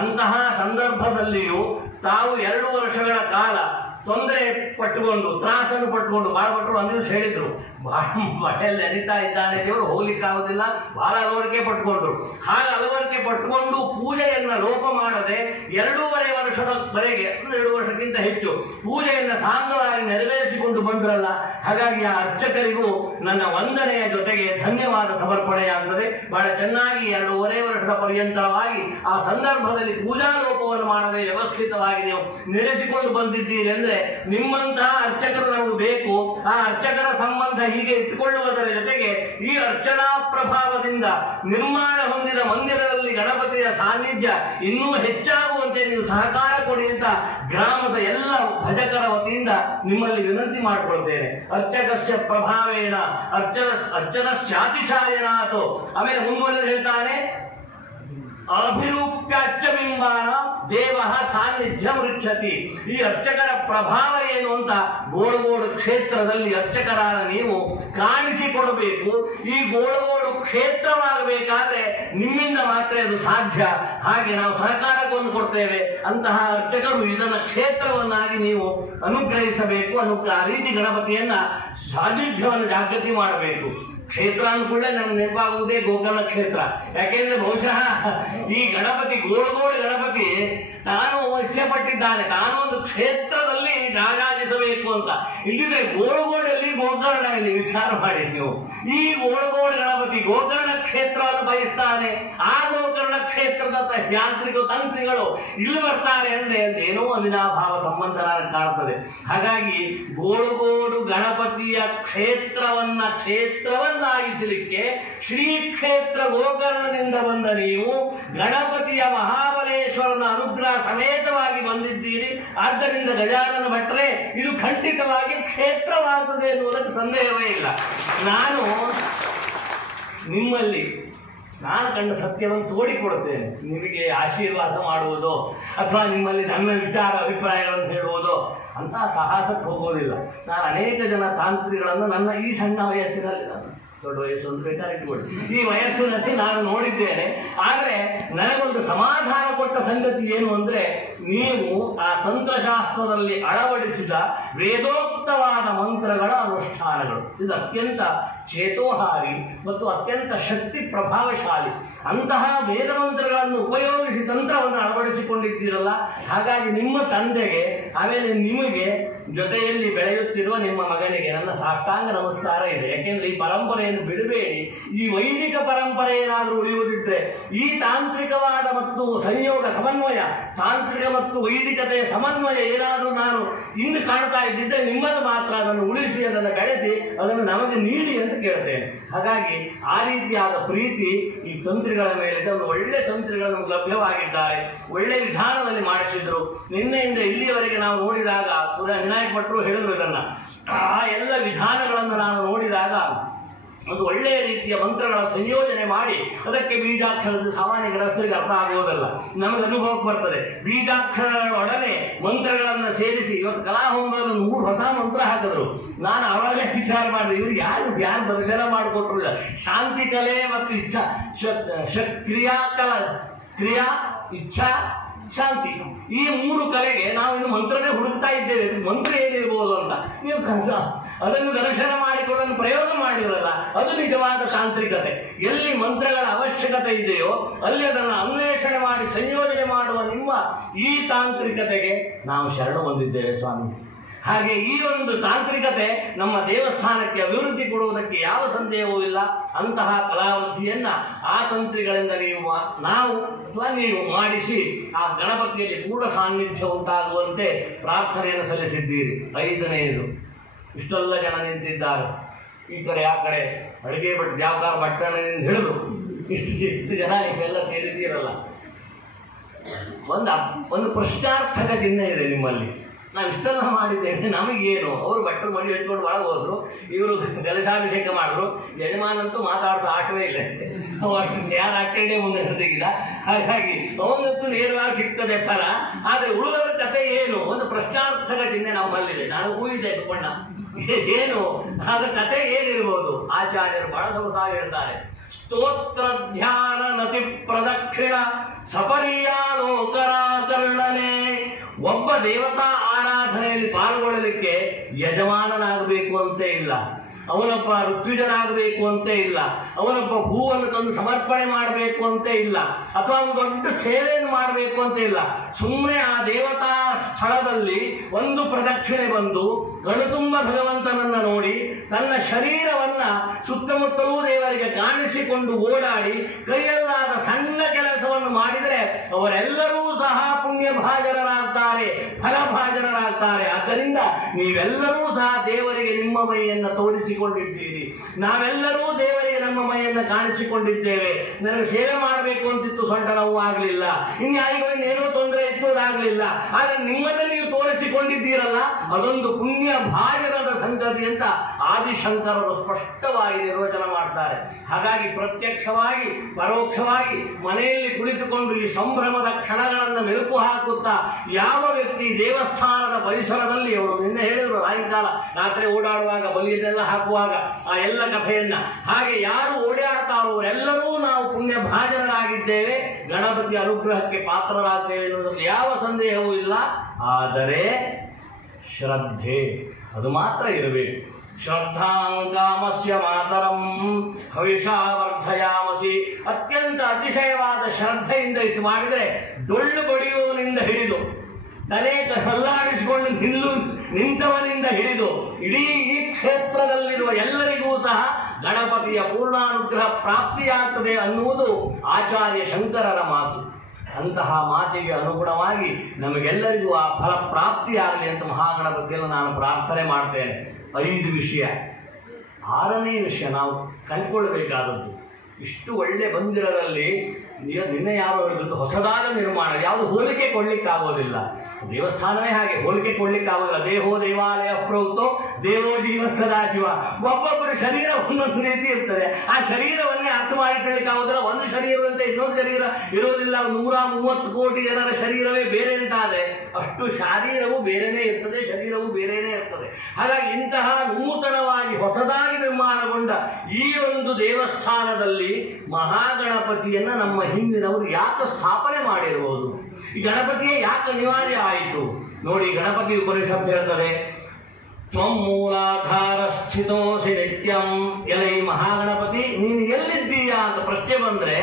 ಅಂತಹ ಸಂದರ್ಭದಲ್ಲಿಯೂ ತಾವು 2 ವರ್ಷಗಳ ಕಾಲ ತೊಂದರೆ ಪಟ್ಟುಕೊಂಡು, ತ್ರಾಸನ್ನು ಪಟ್ಟುಕೊಂಡು, ಬಹಳ ಪಟ್ಟರು ಒಂದು ದಿವಸ ಹೇಳಿದ್ರು, ಬಹಳ ಮಳೆಯಲ್ಲಿ ಅನಿತಾ ಇದ್ದಾನೆ ದೇವರು, ಹೋಗ್ಲಿಕ್ಕೆ ಆಗೋದಿಲ್ಲ, ಬಹಳ ಅಲವರಿಕೆ ಪಟ್ಟುಕೊಂಡ್ರು. ಹಾಗೆ ಅಲವರಿಕೆ ಪಟ್ಟುಕೊಂಡು ಪೂಜೆಯನ್ನು ಲೋಪ ಮಾಡದೆ 2.5 ವರ್ಷದವರೆಗೆ, 2 ವರ್ಷಕ್ಕಿಂತ ಹೆಚ್ಚು ಪೂಜೆಯನ್ನು ಸಾಂಗವಾಗಿ ನೆರವೇರಿಸಿಕೊಂಡು ಬಂದ್ರಲ್ಲ. ಹಾಗಾಗಿ ಆ ಅರ್ಚಕರಿಗೂ ನನ್ನ ವಂದನೆಯ ಜೊತೆಗೆ ಧನ್ಯವಾದ ಸಮರ್ಪಣೆಯಾಗುತ್ತದೆ. ಬಹಳ ಚೆನ್ನಾಗಿ 2.5 ವರ್ಷದ ಪರ್ಯಂತರವಾಗಿ ಆ ಸಂದರ್ಭದಲ್ಲಿ ಪೂಜಾ ಲೋಪವನ್ನು ಮಾಡದೆ ವ್ಯವಸ್ಥಿತವಾಗಿ ನೀವು ನಡೆಸಿಕೊಂಡು ಬಂದಿದ್ದೀರಿ ಅಂದ್ರೆ ನಿಮ್ಮಂತಹ ಅರ್ಚಕರು ನಮಗೆ ಬೇಕು. ಆ ಅರ್ಚಕರ ಸಂಬಂಧ ಹೀಗೆ ಇಟ್ಟುಕೊಳ್ಳುವುದರ ಜೊತೆಗೆ ಈ ಅರ್ಚನಾ ಪ್ರಭಾವದಿಂದ ನಿರ್ಮಾಣ ಹೊಂದಿದ ಮಂದಿರದಲ್ಲಿ ಗಣಪತಿಯ ಸಾನ್ನಿಧ್ಯ ಇನ್ನೂ ಹೆಚ್ಚಾಗುವಂತೆ ನೀವು ಸಹಕಾರ ಕೊಡಿ ಅಂತ ಗ್ರಾಮದ ಎಲ್ಲ ಭಜಕರ ವತಿಯಿಂದ ನಿಮ್ಮಲ್ಲಿ ವಿನಂತಿ ಮಾಡಿಕೊಳ್ತೇನೆ. ಅರ್ಚಕಸ್ಯ ಪ್ರಭಾವೇನ ಅರ್ಚನಸ್ಯಾತಿಶಾಯನಾಥೋ. ಆಮೇಲೆ ಮುಂದುವರೆದು ಹೇಳ್ತಾನೆ, ಅಭಿರೂಪ್ಯಾಚ್ಯ ಬಿಂಬಾನ ದೇವ ಸಾನ್ನಿಧ್ಯ ವೃಕ್ಷತಿ. ಈ ಅರ್ಚಕರ ಪ್ರಭಾವ ಏನು ಅಂತ ಗೋಳಗೋಡು ಕ್ಷೇತ್ರದಲ್ಲಿ ಅರ್ಚಕರಾದ ನೀವು ಕಾಣಿಸಿಕೊಡಬೇಕು. ಈ ಗೋಳಗೋಡು ಕ್ಷೇತ್ರವಾಗಬೇಕಾದ್ರೆ ನಿಮ್ಮಿಂದ ಮಾತ್ರ ಇದು ಸಾಧ್ಯ. ಹಾಗೆ ನಾವು ಸಹಕಾರವನ್ನು ಕೊಡ್ತೇವೆ. ಅಂತಹ ಅರ್ಚಕರು ಇದನ್ನು ಕ್ಷೇತ್ರವನ್ನಾಗಿ ನೀವು ಅನುಗ್ರಹಿಸಬೇಕು. ಆ ರೀತಿ ಗಣಪತಿಯನ್ನ ಸಾನ್ನಿಧ್ಯವನ್ನು ಜಾಗೃತಿ ಮಾಡಬೇಕು. ಕ್ಷೇತ್ರ ಅಂದ್ಕೂಡಲೇ ನಮ್ಗೆ ನೆನಪಾಗುವುದೇ ಗೋಕರ್ಣ ಕ್ಷೇತ್ರ. ಯಾಕೆಂದ್ರೆ ಬಹುಶಃ ಈ ಗಣಪತಿ, ಗೋಳಗೋಡು ಗಣಪತಿ ತಾನು ಇಚ್ಛೆ ಪಟ್ಟಿದ್ದಾನೆ, ತಾನು ಒಂದು ಕ್ಷೇತ್ರದಲ್ಲಿ ಜಾಗಾಜಿಸಬೇಕು ಅಂತ. ಇಲ್ಲಿದ್ರೆ ಗೋಳಗೋಡಲ್ಲಿ ಗೋಕರ್ಣ ಇಲ್ಲಿ ವಿಚಾರ ಮಾಡಿ ನೀವು. ಈ ಗೋಳಗೋಡು ಗಣಪತಿ ಗೋಕರ್ಣ ಕ್ಷೇತ್ರವನ್ನು ಬಯಸ್ತಾನೆ. ಆ ಗೋಕರ್ಣ ಕ್ಷೇತ್ರದ ಯಾಂತ್ರಿಕ ತಂತ್ರಿಗಳು ಇಲ್ಲಿ ಬರ್ತಾರೆ ಅಂದ್ರೆ ಏನೋ ಅವಿನಾಭಾವ ಸಂಬಂಧ ಕಾಣ್ತದೆ. ಹಾಗಾಗಿ ಗೋಳಗೋಡು ಗಣಪತಿಯ ಕ್ಷೇತ್ರವನ್ನಾಗಿಸಲಿಕ್ಕೆ ಶ್ರೀ ಕ್ಷೇತ್ರ ಗೋಕರ್ಣದಿಂದ ಬಂದ ನೀವು ಗಣಪತಿಯ ಮಹಾಬಲೇಶ್ವರನ ಅನುಗ್ರಹ ಸಮೇತವಾಗಿ ಬಂದಿದ್ದೀರಿ. ಆದ್ದರಿಂದ ಗಜಾನನ ಭಟ್ರೆ ಇದು ಖಂಡಿತವಾಗಿ ಕ್ಷೇತ್ರವಾಗುತ್ತದೆ ಎನ್ನುವುದಕ್ಕೆ ಸಂದೇಹವೇ ಇಲ್ಲ. ನಾನು ನಿಮ್ಮಲ್ಲಿ ನಾನು ಕಂಡ ಸತ್ಯವನ್ನು ತೋಡಿಕೊಡುತ್ತೇನೆ. ನಿಮಗೆ ಆಶೀರ್ವಾದ ಮಾಡುವುದೋ ಅಥವಾ ನಿಮ್ಮಲ್ಲಿ ನನ್ನ ವಿಚಾರ ಅಭಿಪ್ರಾಯಗಳನ್ನು ಹೇಳುವುದೋ ಅಂತಹ ಸಾಹಸಕ್ಕೆ ಹೋಗೋದಿಲ್ಲ. ನಾನು ಅನೇಕ ಜನ ತಾಂತ್ರಿಗಳನ್ನು ನನ್ನ ಈ ಸಣ್ಣ ವಯಸ್ಸಿನಲ್ಲಿ ದೊಡ್ಡ ವಯಸ್ಸು ಅಂತ ಬೇಕಾದ್ರೆ ಇಟ್ಕೊಳ್ಳಿ. ಈ ವಯಸ್ಸಿನಲ್ಲಿ ನಾನು ನೋಡಿದ್ದೇನೆ. ಆದರೆ ನನಗೊಂದು ಸಮಾಧಾನ ಕೊಟ್ಟ ಸಂಗತಿ ಏನು ಅಂದರೆ, ನೀವು ಆ ತಂತ್ರಶಾಸ್ತ್ರದಲ್ಲಿ ಅಳವಡಿಸಿದ ವೇದೋಕ್ತವಾದ ಮಂತ್ರಗಳ ಅನುಷ್ಠಾನಗಳು ಇದು ಅತ್ಯಂತ ಚೇತೋಹಾರಿ ಮತ್ತು ಅತ್ಯಂತ ಶಕ್ತಿ ಪ್ರಭಾವಶಾಲಿ. ಅಂತಹ ವೇದ ಮಂತ್ರಗಳನ್ನು ಉಪಯೋಗಿಸಿ ತಂತ್ರವನ್ನು ಅಳವಡಿಸಿಕೊಂಡಿದ್ದೀರಲ್ಲ, ಹಾಗಾಗಿ ನಿಮ್ಮ ತಂದೆಗೆ ಆಮೇಲೆ ನಿಮಗೆ ಜೊತೆಯಲ್ಲಿ ಬೆಳೆಯುತ್ತಿರುವ ನಿಮ್ಮ ಮಗನಿಗೆ ನನ್ನ ಸಾಷ್ಟಾಂಗ ನಮಸ್ಕಾರ ಇದೆ. ಯಾಕೆಂದ್ರೆ ಈ ಪರಂಪರೆಯನ್ನು ಬಿಡಬೇಡಿ. ಈ ವೈದಿಕ ಪರಂಪರೆ ಏನಾದರೂ ಉಳಿಯುವುದಿದ್ರೆ, ಈ ತಾಂತ್ರಿಕವಾದ ಮತ್ತು ಸಂಯೋಗ ಸಮನ್ವಯ, ತಾಂತ್ರಿಕ ಮತ್ತು ವೈದಿಕತೆಯ ಸಮನ್ವಯ ಏನಾದರೂ ನಾನು ಇಂದು ಕಾಣ್ತಾ ಇದ್ದಿದ್ದರೆ ನಿಮ್ಮದು ಮಾತ್ರ ಅದನ್ನು ಉಳಿಸಿ, ಅದನ್ನು ಬೆಳೆಸಿ, ಅದನ್ನು ನಮಗೆ ನೀಡಿ ಅಂತ ಕೇಳ್ತೇನೆ. ಹಾಗಾಗಿ ಆ ರೀತಿಯಾದ ಪ್ರೀತಿ ಈ ತಂತ್ರಿಗಳ ಮೇಲೆ, ಒಂದು ಒಳ್ಳೆ ತಂತ್ರಿಗಳು ನಮಗೆ ಲಭ್ಯವಾಗಿದ್ದಾರೆ, ಒಳ್ಳೆ ವಿಧಾನದಲ್ಲಿ ಮಾಡಿಸಿದ್ರು. ನಿನ್ನೆಯಿಂದ ಇಲ್ಲಿಯವರೆಗೆ ನಾವು ನೋಡಿದಾಗ ವಿನಾಯಕ ಭಟ್ರು ಹೇಳಿದ್ರು ಇದನ್ನ, ಆ ಎಲ್ಲ ವಿಧಾನಗಳನ್ನು ನಾನು ನೋಡಿದಾಗ ಒಂದು ಒಳ್ಳೆಯ ರೀತಿಯ ಮಂತ್ರಗಳ ಸಂಯೋಜನೆ ಮಾಡಿ ಅದಕ್ಕೆ ಬೀಜಾಕ್ಷರದ ಸಾಮಾನ್ಯ ಗೃಹಸ್ಥರಿಗೆ ಅರ್ಥ ಆಗುವುದಲ್ಲ, ನಮಗೆ ಅನುಭವಕ್ಕೆ ಬರ್ತದೆ. ಬೀಜಾಕ್ಷರಗಳೊಡನೆ ಮಂತ್ರಗಳನ್ನು ಸೇರಿಸಿ ಇವತ್ತು ಕಲಾಹೋಮದಲ್ಲಿ 3 ಹೊಸ ಮಂತ್ರ ಹಾಕಿದ್ರು. ನಾನು ಅವಾಗಲೇ ವಿಚಾರ ಮಾಡಿದೆ, ಇವ್ರಿಗೆ ಯಾರು ದರ್ಶನ ಮಾಡಿಕೊಟ್ರಲ್ಲ. ಶಾಂತಿ ಕಲೆ ಮತ್ತು ಇಚ್ಛಾ ಕ್ರಿಯಾ ಇಚ್ಛಾ ಶಾಂತಿ, ಈ 3 ಕಲೆಗೆ ನಾವು ಇನ್ನು ಮಂತ್ರನೇ ಹುಡುಕ್ತಾ ಇದ್ದೇವೆ. ಮಂತ್ರ ಏನಿರ್ಬೋದು ಅಂತ ನೀವು ಅದನ್ನು ದರ್ಶನ ಮಾಡಿಕೊಳ್ಳಲು ಪ್ರಯೋಗ ಮಾಡಿರಲ್ಲ, ಅದು ನಿಜವಾದ ತಾಂತ್ರಿಕತೆ. ಎಲ್ಲಿ ಮಂತ್ರಗಳ ಅವಶ್ಯಕತೆ ಇದೆಯೋ ಅಲ್ಲಿ ಅದನ್ನು ಅನ್ವೇಷಣೆ ಮಾಡಿ ಸಂಯೋಜನೆ ಮಾಡುವ ನಿಮ್ಮ ಈ ತಾಂತ್ರಿಕತೆಗೆ ನಾವು ಶರಣು ಬಂದಿದ್ದೇವೆ ಸ್ವಾಮಿ. ಹಾಗೆ ಈ ಒಂದು ತಾಂತ್ರಿಕತೆ ನಮ್ಮ ದೇವಸ್ಥಾನಕ್ಕೆ ಅಭಿವೃದ್ಧಿ ಕೊಡುವುದಕ್ಕೆ ಯಾವ ಸಂದೇಹವೂ ಇಲ್ಲ. ಅಂತಹ ಕಲಾವೃತ್ತಿಯನ್ನ ಆ ತಂತ್ರಿಗಳಿಂದ ನೀವು ಮಾಡಿಸಿ ಆ ಗಣಪತಿಯಲ್ಲಿ ಪೂರ್ಣ ಸಾನ್ನಿಧ್ಯ ಉಂಟಾಗುವಂತೆ ಪ್ರಾರ್ಥನೆಯನ್ನು ಸಲ್ಲಿಸಿದ್ದೀರಿ. 5ನೇದು, ಇಷ್ಟೆಲ್ಲ ಜನ ನಿಂತಿದ್ದಾರೆ, ಈ ಕಡೆ ಆ ಕಡೆ ಅಡುಗೆ ಭಟ್ ಜಾಬಾರ್ ಭಟ್ಟಣಿಂದ ಹಿಡಿದು ಇಷ್ಟು ಜನ ನೀವೆಲ್ಲ ಸೇರಿದ್ದೀರಲ್ಲ. ಒಂದು ಪ್ರಶ್ನಾರ್ಥಕ ಚಿಹ್ನೆ ಇದೆ ನಿಮ್ಮಲ್ಲಿ. ನಾವು ಇಷ್ಟೆಲ್ಲ ಮಾಡಿದ್ದೇವೆ, ನಮಗೇನು? ಅವರು ಭಟ್ರು ಮಡಿ ಹಚ್ಕೊಂಡು ಒಳಗೆ ಹೋದ್ರು, ಇವರು ಕಲಶಾಭಿಷೇಕ ಮಾಡಿದ್ರು. ಯಜಮಾನಂತೂ ಮಾತಾಡಿಸೋ ಆಟವೇ ಇಲ್ಲ, ಅಷ್ಟು ತಯಾರಾಗ್ತೇನೆ ಮುಂದೆ ತೆಗಿದ. ಹಾಗಾಗಿ ಅವನಂತೂ ನೇರವಾಗಿ ಸಿಗ್ತದೆ ಫಲ. ಆದರೆ ಉಳಿದವರ ಕಥೆ ಏನು? ಒಂದು ಪ್ರಶ್ನಾರ್ಥಕ ಚಿಹ್ನೆ ನಮ್ಮಲ್ಲಿದೆ. ನಾನು ಊಹಿದ್ದೆ ಕೊಂಡ ಏನು ಅದರ ಕಥೆ ಏನಿರ್ಬೋದು? ಆಚಾರ್ಯರು ಬಹಳ ಸೊಗಸಾಗಿ ಹೇಳ್ತಾರೆ. ಸ್ತೋತ್ರ ಧ್ಯಾನ ನತಿ ಪ್ರದಕ್ಷಿಣ ಸಪರ್ಯಾಲೋಕರಾಕರ್ಣನೆ. ಒಬ್ಬ ದೇವತಾ ಆರಾಧನೆಯಲ್ಲಿ ಪಾಲ್ಗೊಳ್ಳಲಿಕ್ಕೆ ಯಜಮಾನನಾಗಬೇಕು ಅಂತೇ ಇಲ್ಲ, ಅವನೊಬ್ಬ ಋತ್ವಿಜನಾಗಬೇಕು ಅಂತೇ ಇಲ್ಲ, ಅವನೊಬ್ಬ ಹೂವನ್ನು ತಂದು ಸಮರ್ಪಣೆ ಮಾಡಬೇಕು ಅಂತೇ ಇಲ್ಲ, ಅಥವಾ ಒಂದು ದೊಡ್ಡ ಸೇವೆಯನ್ನು ಮಾಡಬೇಕು ಅಂತ ಇಲ್ಲ. ಸುಮ್ಮನೆ ಆ ದೇವತಾ ಸ್ಥಳದಲ್ಲಿ ಒಂದು ಪ್ರದಕ್ಷಿಣೆ ಬಂದು ಕಣ್ತುಂಬ ಭಗವಂತನನ್ನ ನೋಡಿ ತನ್ನ ಶರೀರವನ್ನ ಸುತ್ತಮುತ್ತಲೂ ದೇವರಿಗೆ ಕಾಣಿಸಿಕೊಂಡು ಓಡಾಡಿ ಕೈಯಲ್ಲಾದ ಸಣ್ಣ ಕೆಲಸವನ್ನು ಮಾಡಿದರೆ ಅವರೆಲ್ಲರೂ ಸಹ ಪುಣ್ಯಭಾಜನರಾಗ್ತಾರೆ, ಫಲಭಾಜನರಾಗ್ತಾರೆ. ಆದ್ದರಿಂದ ನೀವೆಲ್ಲರೂ ಸಹ ದೇವರಿಗೆ ನಿಮ್ಮ ಮೈಯನ್ನು ತೋರಿಸಿಕೊಂಡಿದ್ದೀರಿ, ನಾವೆಲ್ಲರೂ ದೇವರಿಗೆ ನಮ್ಮ ಮೈಯನ್ನು ಕಾಣಿಸಿಕೊಂಡಿದ್ದೇವೆ. ನನಗೆ ಸೇವೆ ಮಾಡಬೇಕು ಅಂತಿತ್ತು, ಸೊಂಟ ನೋವು ಆಗಲಿಲ್ಲ, ಇನ್ಯಾರಿಗೂ ತೊಂದರೆ ಇದ್ದುದಾಗಲಿಲ್ಲ, ಆದರೆ ನಿಮ್ಮನ್ನು ನೀವು ತೋರಿಸಿಕೊಂಡಿದ್ದೀರಲ್ಲ, ಅದೊಂದು ಪುಣ್ಯ ಭಾಜನದ ಸಂಗತಿ ಅಂತ ಆದಿಶಂಕರರು ಸ್ಪಷ್ಟವಾಗಿ ನಿರ್ವಚನ ಮಾಡ್ತಾರೆ. ಹಾಗಾಗಿ ಪ್ರತ್ಯಕ್ಷವಾಗಿ ಪರೋಕ್ಷವಾಗಿ ಮನೆಯಲ್ಲಿ ಕುಳಿತುಕೊಂಡು ಈ ಸಂಭ್ರಮದ ಕ್ಷಣಗಳನ್ನು ಮೆಲುಕು ಹಾಕುತ್ತಾ ಯಾವ ವ್ಯಕ್ತಿ ದೇವಸ್ಥಾನದ ಪರಿಸರದಲ್ಲಿ, ಅವರು ನಿನ್ನೆ ಹೇಳಿದರು ಸಾಯಂಕಾಲ ರಾತ್ರಿ ಓಡಾಡುವಾಗ ಬಲಿಯನ್ನೆಲ್ಲ ಹಾಕುವಾಗ ಆ ಎಲ್ಲ ಕಥೆಯನ್ನ, ಹಾಗೆ ಯಾರು ಓಡಾಡ್ತಾರೋ ಅವರೆಲ್ಲರೂ ನಾವು ಪುಣ್ಯ ಭಾಜನರಾಗಿದ್ದೇವೆ, ಗಣಪತಿ ಅನುಗ್ರಹಕ್ಕೆ ಪಾತ್ರರಾಗ್ತೇವೆ ಎನ್ನುವುದರಲ್ಲಿ ಯಾವ ಸಂದೇಹವೂ ಇಲ್ಲ. ಆದರೆ ಶ್ರದ್ಧೆ ಅದು ಮಾತ್ರ ಇರಬೇಕು. ಶ್ರದ್ಧಾಂಗಾಮಸ್ಯ ಮಾತರಂ ಹವಿಷಾ ವರ್ಧಯಾಮಸಿ. ಅತ್ಯಂತ ಅತಿಶಯವಾದ ಶ್ರದ್ಧೆಯಿಂದ ಇದು ಮಾಡಿದರೆ ಡೊಳ್ಳು ಬಡಿಯುವವನಿಂದ ಹಿಡಿದು ತಲೆ ಕಲ್ಲಾಡಿಸಿಕೊಂಡು ನಿಂತವನಿಂದ ಹಿಡಿದು ಇಡೀ ಈ ಕ್ಷೇತ್ರದಲ್ಲಿರುವ ಎಲ್ಲರಿಗೂ ಸಹ ಗಣಪತಿಯ ಪೂರ್ಣಾನುಗ್ರಹ ಪ್ರಾಪ್ತಿಯಾಗ್ತದೆ ಅನ್ನುವುದು ಆಚಾರ್ಯ ಶಂಕರರ ಮಾತು. ಅಂತಹ ಮಾತಿಗೆ ಅನುಗುಣವಾಗಿ ನಮಗೆಲ್ಲರಿಗೂ ಆ ಫಲ ಪ್ರಾಪ್ತಿಯಾಗಲಿ ಅಂತ ಮಹಾಗಣಪತಿಯನ್ನು ನಾನು ಪ್ರಾರ್ಥನೆ ಮಾಡ್ತೇನೆ. 5 ವಿಷಯ. 6ನೇ ವಿಷಯ ನಾವು ಕಂಡುಕೊಳ್ಬೇಕಾದದ್ದು, ಇಷ್ಟು ಒಳ್ಳೆ ಮಂದಿರದಲ್ಲಿ ನಿನ್ನೆ ಯಾರು ಹೇಳಿದ್ದು ಹೊಸದಾದ ನಿರ್ಮಾಣ, ಯಾವುದು ಹೋಲಿಕೆ ಕೊಡ್ಲಿಕ್ಕಾಗೋದಿಲ್ಲ. ದೇವಸ್ಥಾನವೇ ಹಾಗೆ, ಹೋಲಿಕೆ ಕೊಡ್ಲಿಕ್ಕಾಗೋದಿಲ್ಲ. ದೇಹೋ ದೇವಾಲಯ ಪ್ರೋಕ್ತೋ ದೇವೋ ಜೀವ ಸದಾಶಿವ. ಒಬ್ಬೊಬ್ಬರು ಶರೀರ ಒಂದೊಂದು ರೀತಿ ಇರ್ತದೆ. ಆ ಶರೀರವನ್ನೇ ಅರ್ಥ ಮಾಡಿಕೊಳ್ಳಿಕ್ಕಾಗೋದಿಲ್ಲ. ಒಂದು ಶರೀರದಂತೆ ಇನ್ನೊಂದು ಶರೀರ ಇರೋದಿಲ್ಲ. 130 ಕೋಟಿ ಜನರ ಶರೀರವೇ ಬೇರೆ ಅಂತ ಆದರೆ ಅಷ್ಟು ಶರೀರವು ಬೇರೆನೇ ಇರ್ತದೆ, ಶರೀರವು ಬೇರೆನೇ ಇರ್ತದೆ. ಹಾಗಾಗಿ ಇಂತಹ ನೂತನವಾಗಿ ಹೊಸದಾಗಿ ನಿರ್ಮಾಣಗೊಂಡ ಈ ಒಂದು ದೇವಸ್ಥಾನದಲ್ಲಿ ಮಹಾಗಣಪತಿಯನ್ನ ನಮ್ಮ ಹಿಂದಿನವರು ಯಾಕೆ ಸ್ಥಾಪನೆ ಮಾಡಿರಬಹುದು? ಈ ಗಣಪತಿಯೇ ಯಾಕೆ ಅನಿವಾರ್ಯ ಆಯಿತು? ನೋಡಿ, ಗಣಪತಿ ಉಪನಿಷತ್ತು ಹೇಳ್ತದೆ, ತ್ವಂ ಮೂಲಾಧಾರ ಸ್ಥಿತೋಸಿ ನಿತ್ಯಂ. ಎಲೆ ಮಹಾಗಣಪತಿ, ನೀನು ಎಲ್ಲಿದ್ದೀಯಾ ಅಂತ ಪ್ರಶ್ನೆ ಬಂದ್ರೆ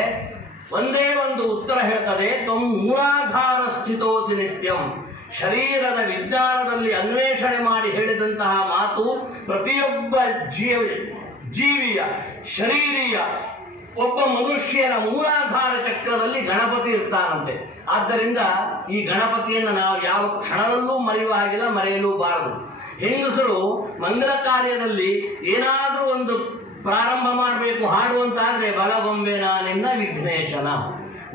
ಒಂದೇ ಒಂದು ಉತ್ತರ ಹೇಳ್ತದೆ, ತ್ವಂ ಮೂಲಾಧಾರ ಸ್ಥಿತೋಸಿ ನಿತ್ಯಂ. ಶರೀರದ ವಿಜ್ಞಾನದಲ್ಲಿ ಅನ್ವೇಷಣೆ ಮಾಡಿ ಹೇಳಿದಂತಹ ಮಾತು ಪ್ರತಿಯೊಬ್ಬ ಜೀವಿಯ ಶರೀರಿಯ ಒಬ್ಬ ಮನುಷ್ಯನ ಮೂಲಾಧಾರ ಚಕ್ರದಲ್ಲಿ ಗಣಪತಿ ಇರ್ತಾನಂತೆ. ಆದ್ದರಿಂದ ಈ ಗಣಪತಿಯನ್ನು ನಾವು ಯಾವ ಕ್ಷಣದಲ್ಲೂ ಮರೆಯುವ ಹಾಗಿಲ್ಲ, ಮರೆಯಲೂಬಾರದು. ಹೆಂಗಸರು ಮಂಗಲ ಕಾರ್ಯದಲ್ಲಿ ಏನಾದರೂ ಒಂದು ಪ್ರಾರಂಭ ಮಾಡಬೇಕು ಹಾಡುವಂತಾದ್ರೆ ಬಲಗೊಂಬೆ ನಾನಿನ್ನ ವಿಘ್ನೇಶನ.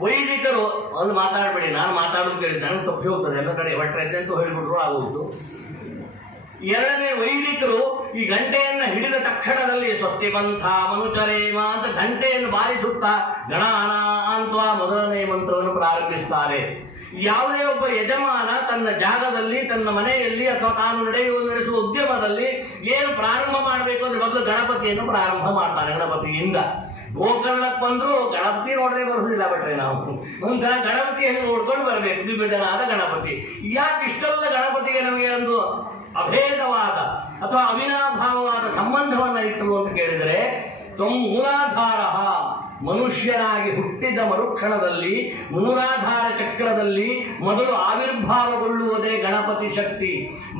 ವೈದಿಕರು ಒಂದು ಮಾತಾಡಬೇಡಿ, ನಾನು ಮಾತಾಡೋದು ಕೇಳಿದ್ದೆ, ನನಗೆ ತಪ್ಪಿ ಹೋಗ್ತದೆ, ಎಲ್ಲ ಕಡೆ ಹೊಟ್ಟರೆ ಅಂತ ಹೇಳಿಬಿಟ್ರು ಆಗುವುದು. ಎರಡನೇ, ವೈದಿಕರು ಈ ಗಂಟೆಯನ್ನು ಹಿಡಿದ ತಕ್ಷಣದಲ್ಲಿ ಸ್ವಸ್ತಿ ಪಂಥ ಮನುಚರೇಮ ಅಂತ ಗಂಟೆಯನ್ನು ಬಾರಿಸುತ್ತಾ ಗಣಾಣ ಅಂತ ಮೊದಲನೇ ಮಂತ್ರವನ್ನು ಪ್ರಾರಂಭಿಸುತ್ತಾರೆ. ಯಾವುದೇ ಒಬ್ಬ ಯಜಮಾನ ತನ್ನ ಜಾಗದಲ್ಲಿ, ತನ್ನ ಮನೆಯಲ್ಲಿ ಅಥವಾ ತಾನು ನಡೆಸುವ ಉದ್ಯಮದಲ್ಲಿ ಏನು ಪ್ರಾರಂಭ ಮಾಡಬೇಕು ಅಂದ್ರೆ ಮೊದಲು ಗಣಪತಿಯನ್ನು ಪ್ರಾರಂಭ ಮಾಡ್ತಾನೆ. ಗಣಪತಿಯಿಂದ ಗೋಕರ್ಣಕ್ಕೆ ಬಂದ್ರು ಗಣಪತಿ ನೋಡ್ರೆ ಬರುವುದಿಲ್ಲ ಬಿಟ್ರೆ ನಾವು ಒಂದ್ಸಲ ಗಣಪತಿಯನ್ನು ನೋಡ್ಕೊಂಡು ಬರಬೇಕು. ದಿವ್ಯಜನಾದ ಗಣಪತಿ. ಯಾಕೆ ಇಷ್ಟೆಲ್ಲ ಗಣಪತಿಗೆ ನಮಗೆ ಒಂದು ಅಭೇದವಾದ ಅಥವಾ ಅವಿನಾಭಾವವಾದ ಸಂಬಂಧವನ್ನ ಇಟ್ಟರು ಅಂತ ಕೇಳಿದರೆ, ತ್ವಂ ಮೂಲಾಧಾರ, ಮನುಷ್ಯನಾಗಿ ಹುಟ್ಟಿದ ಮರುಕ್ಷಣದಲ್ಲಿ ಮೂಲಾಧಾರ ಚಕ್ರದಲ್ಲಿ ಮೊದಲು ಆವಿರ್ಭಾವಗೊಳ್ಳುವುದೇ ಗಣಪತಿ ಶಕ್ತಿ.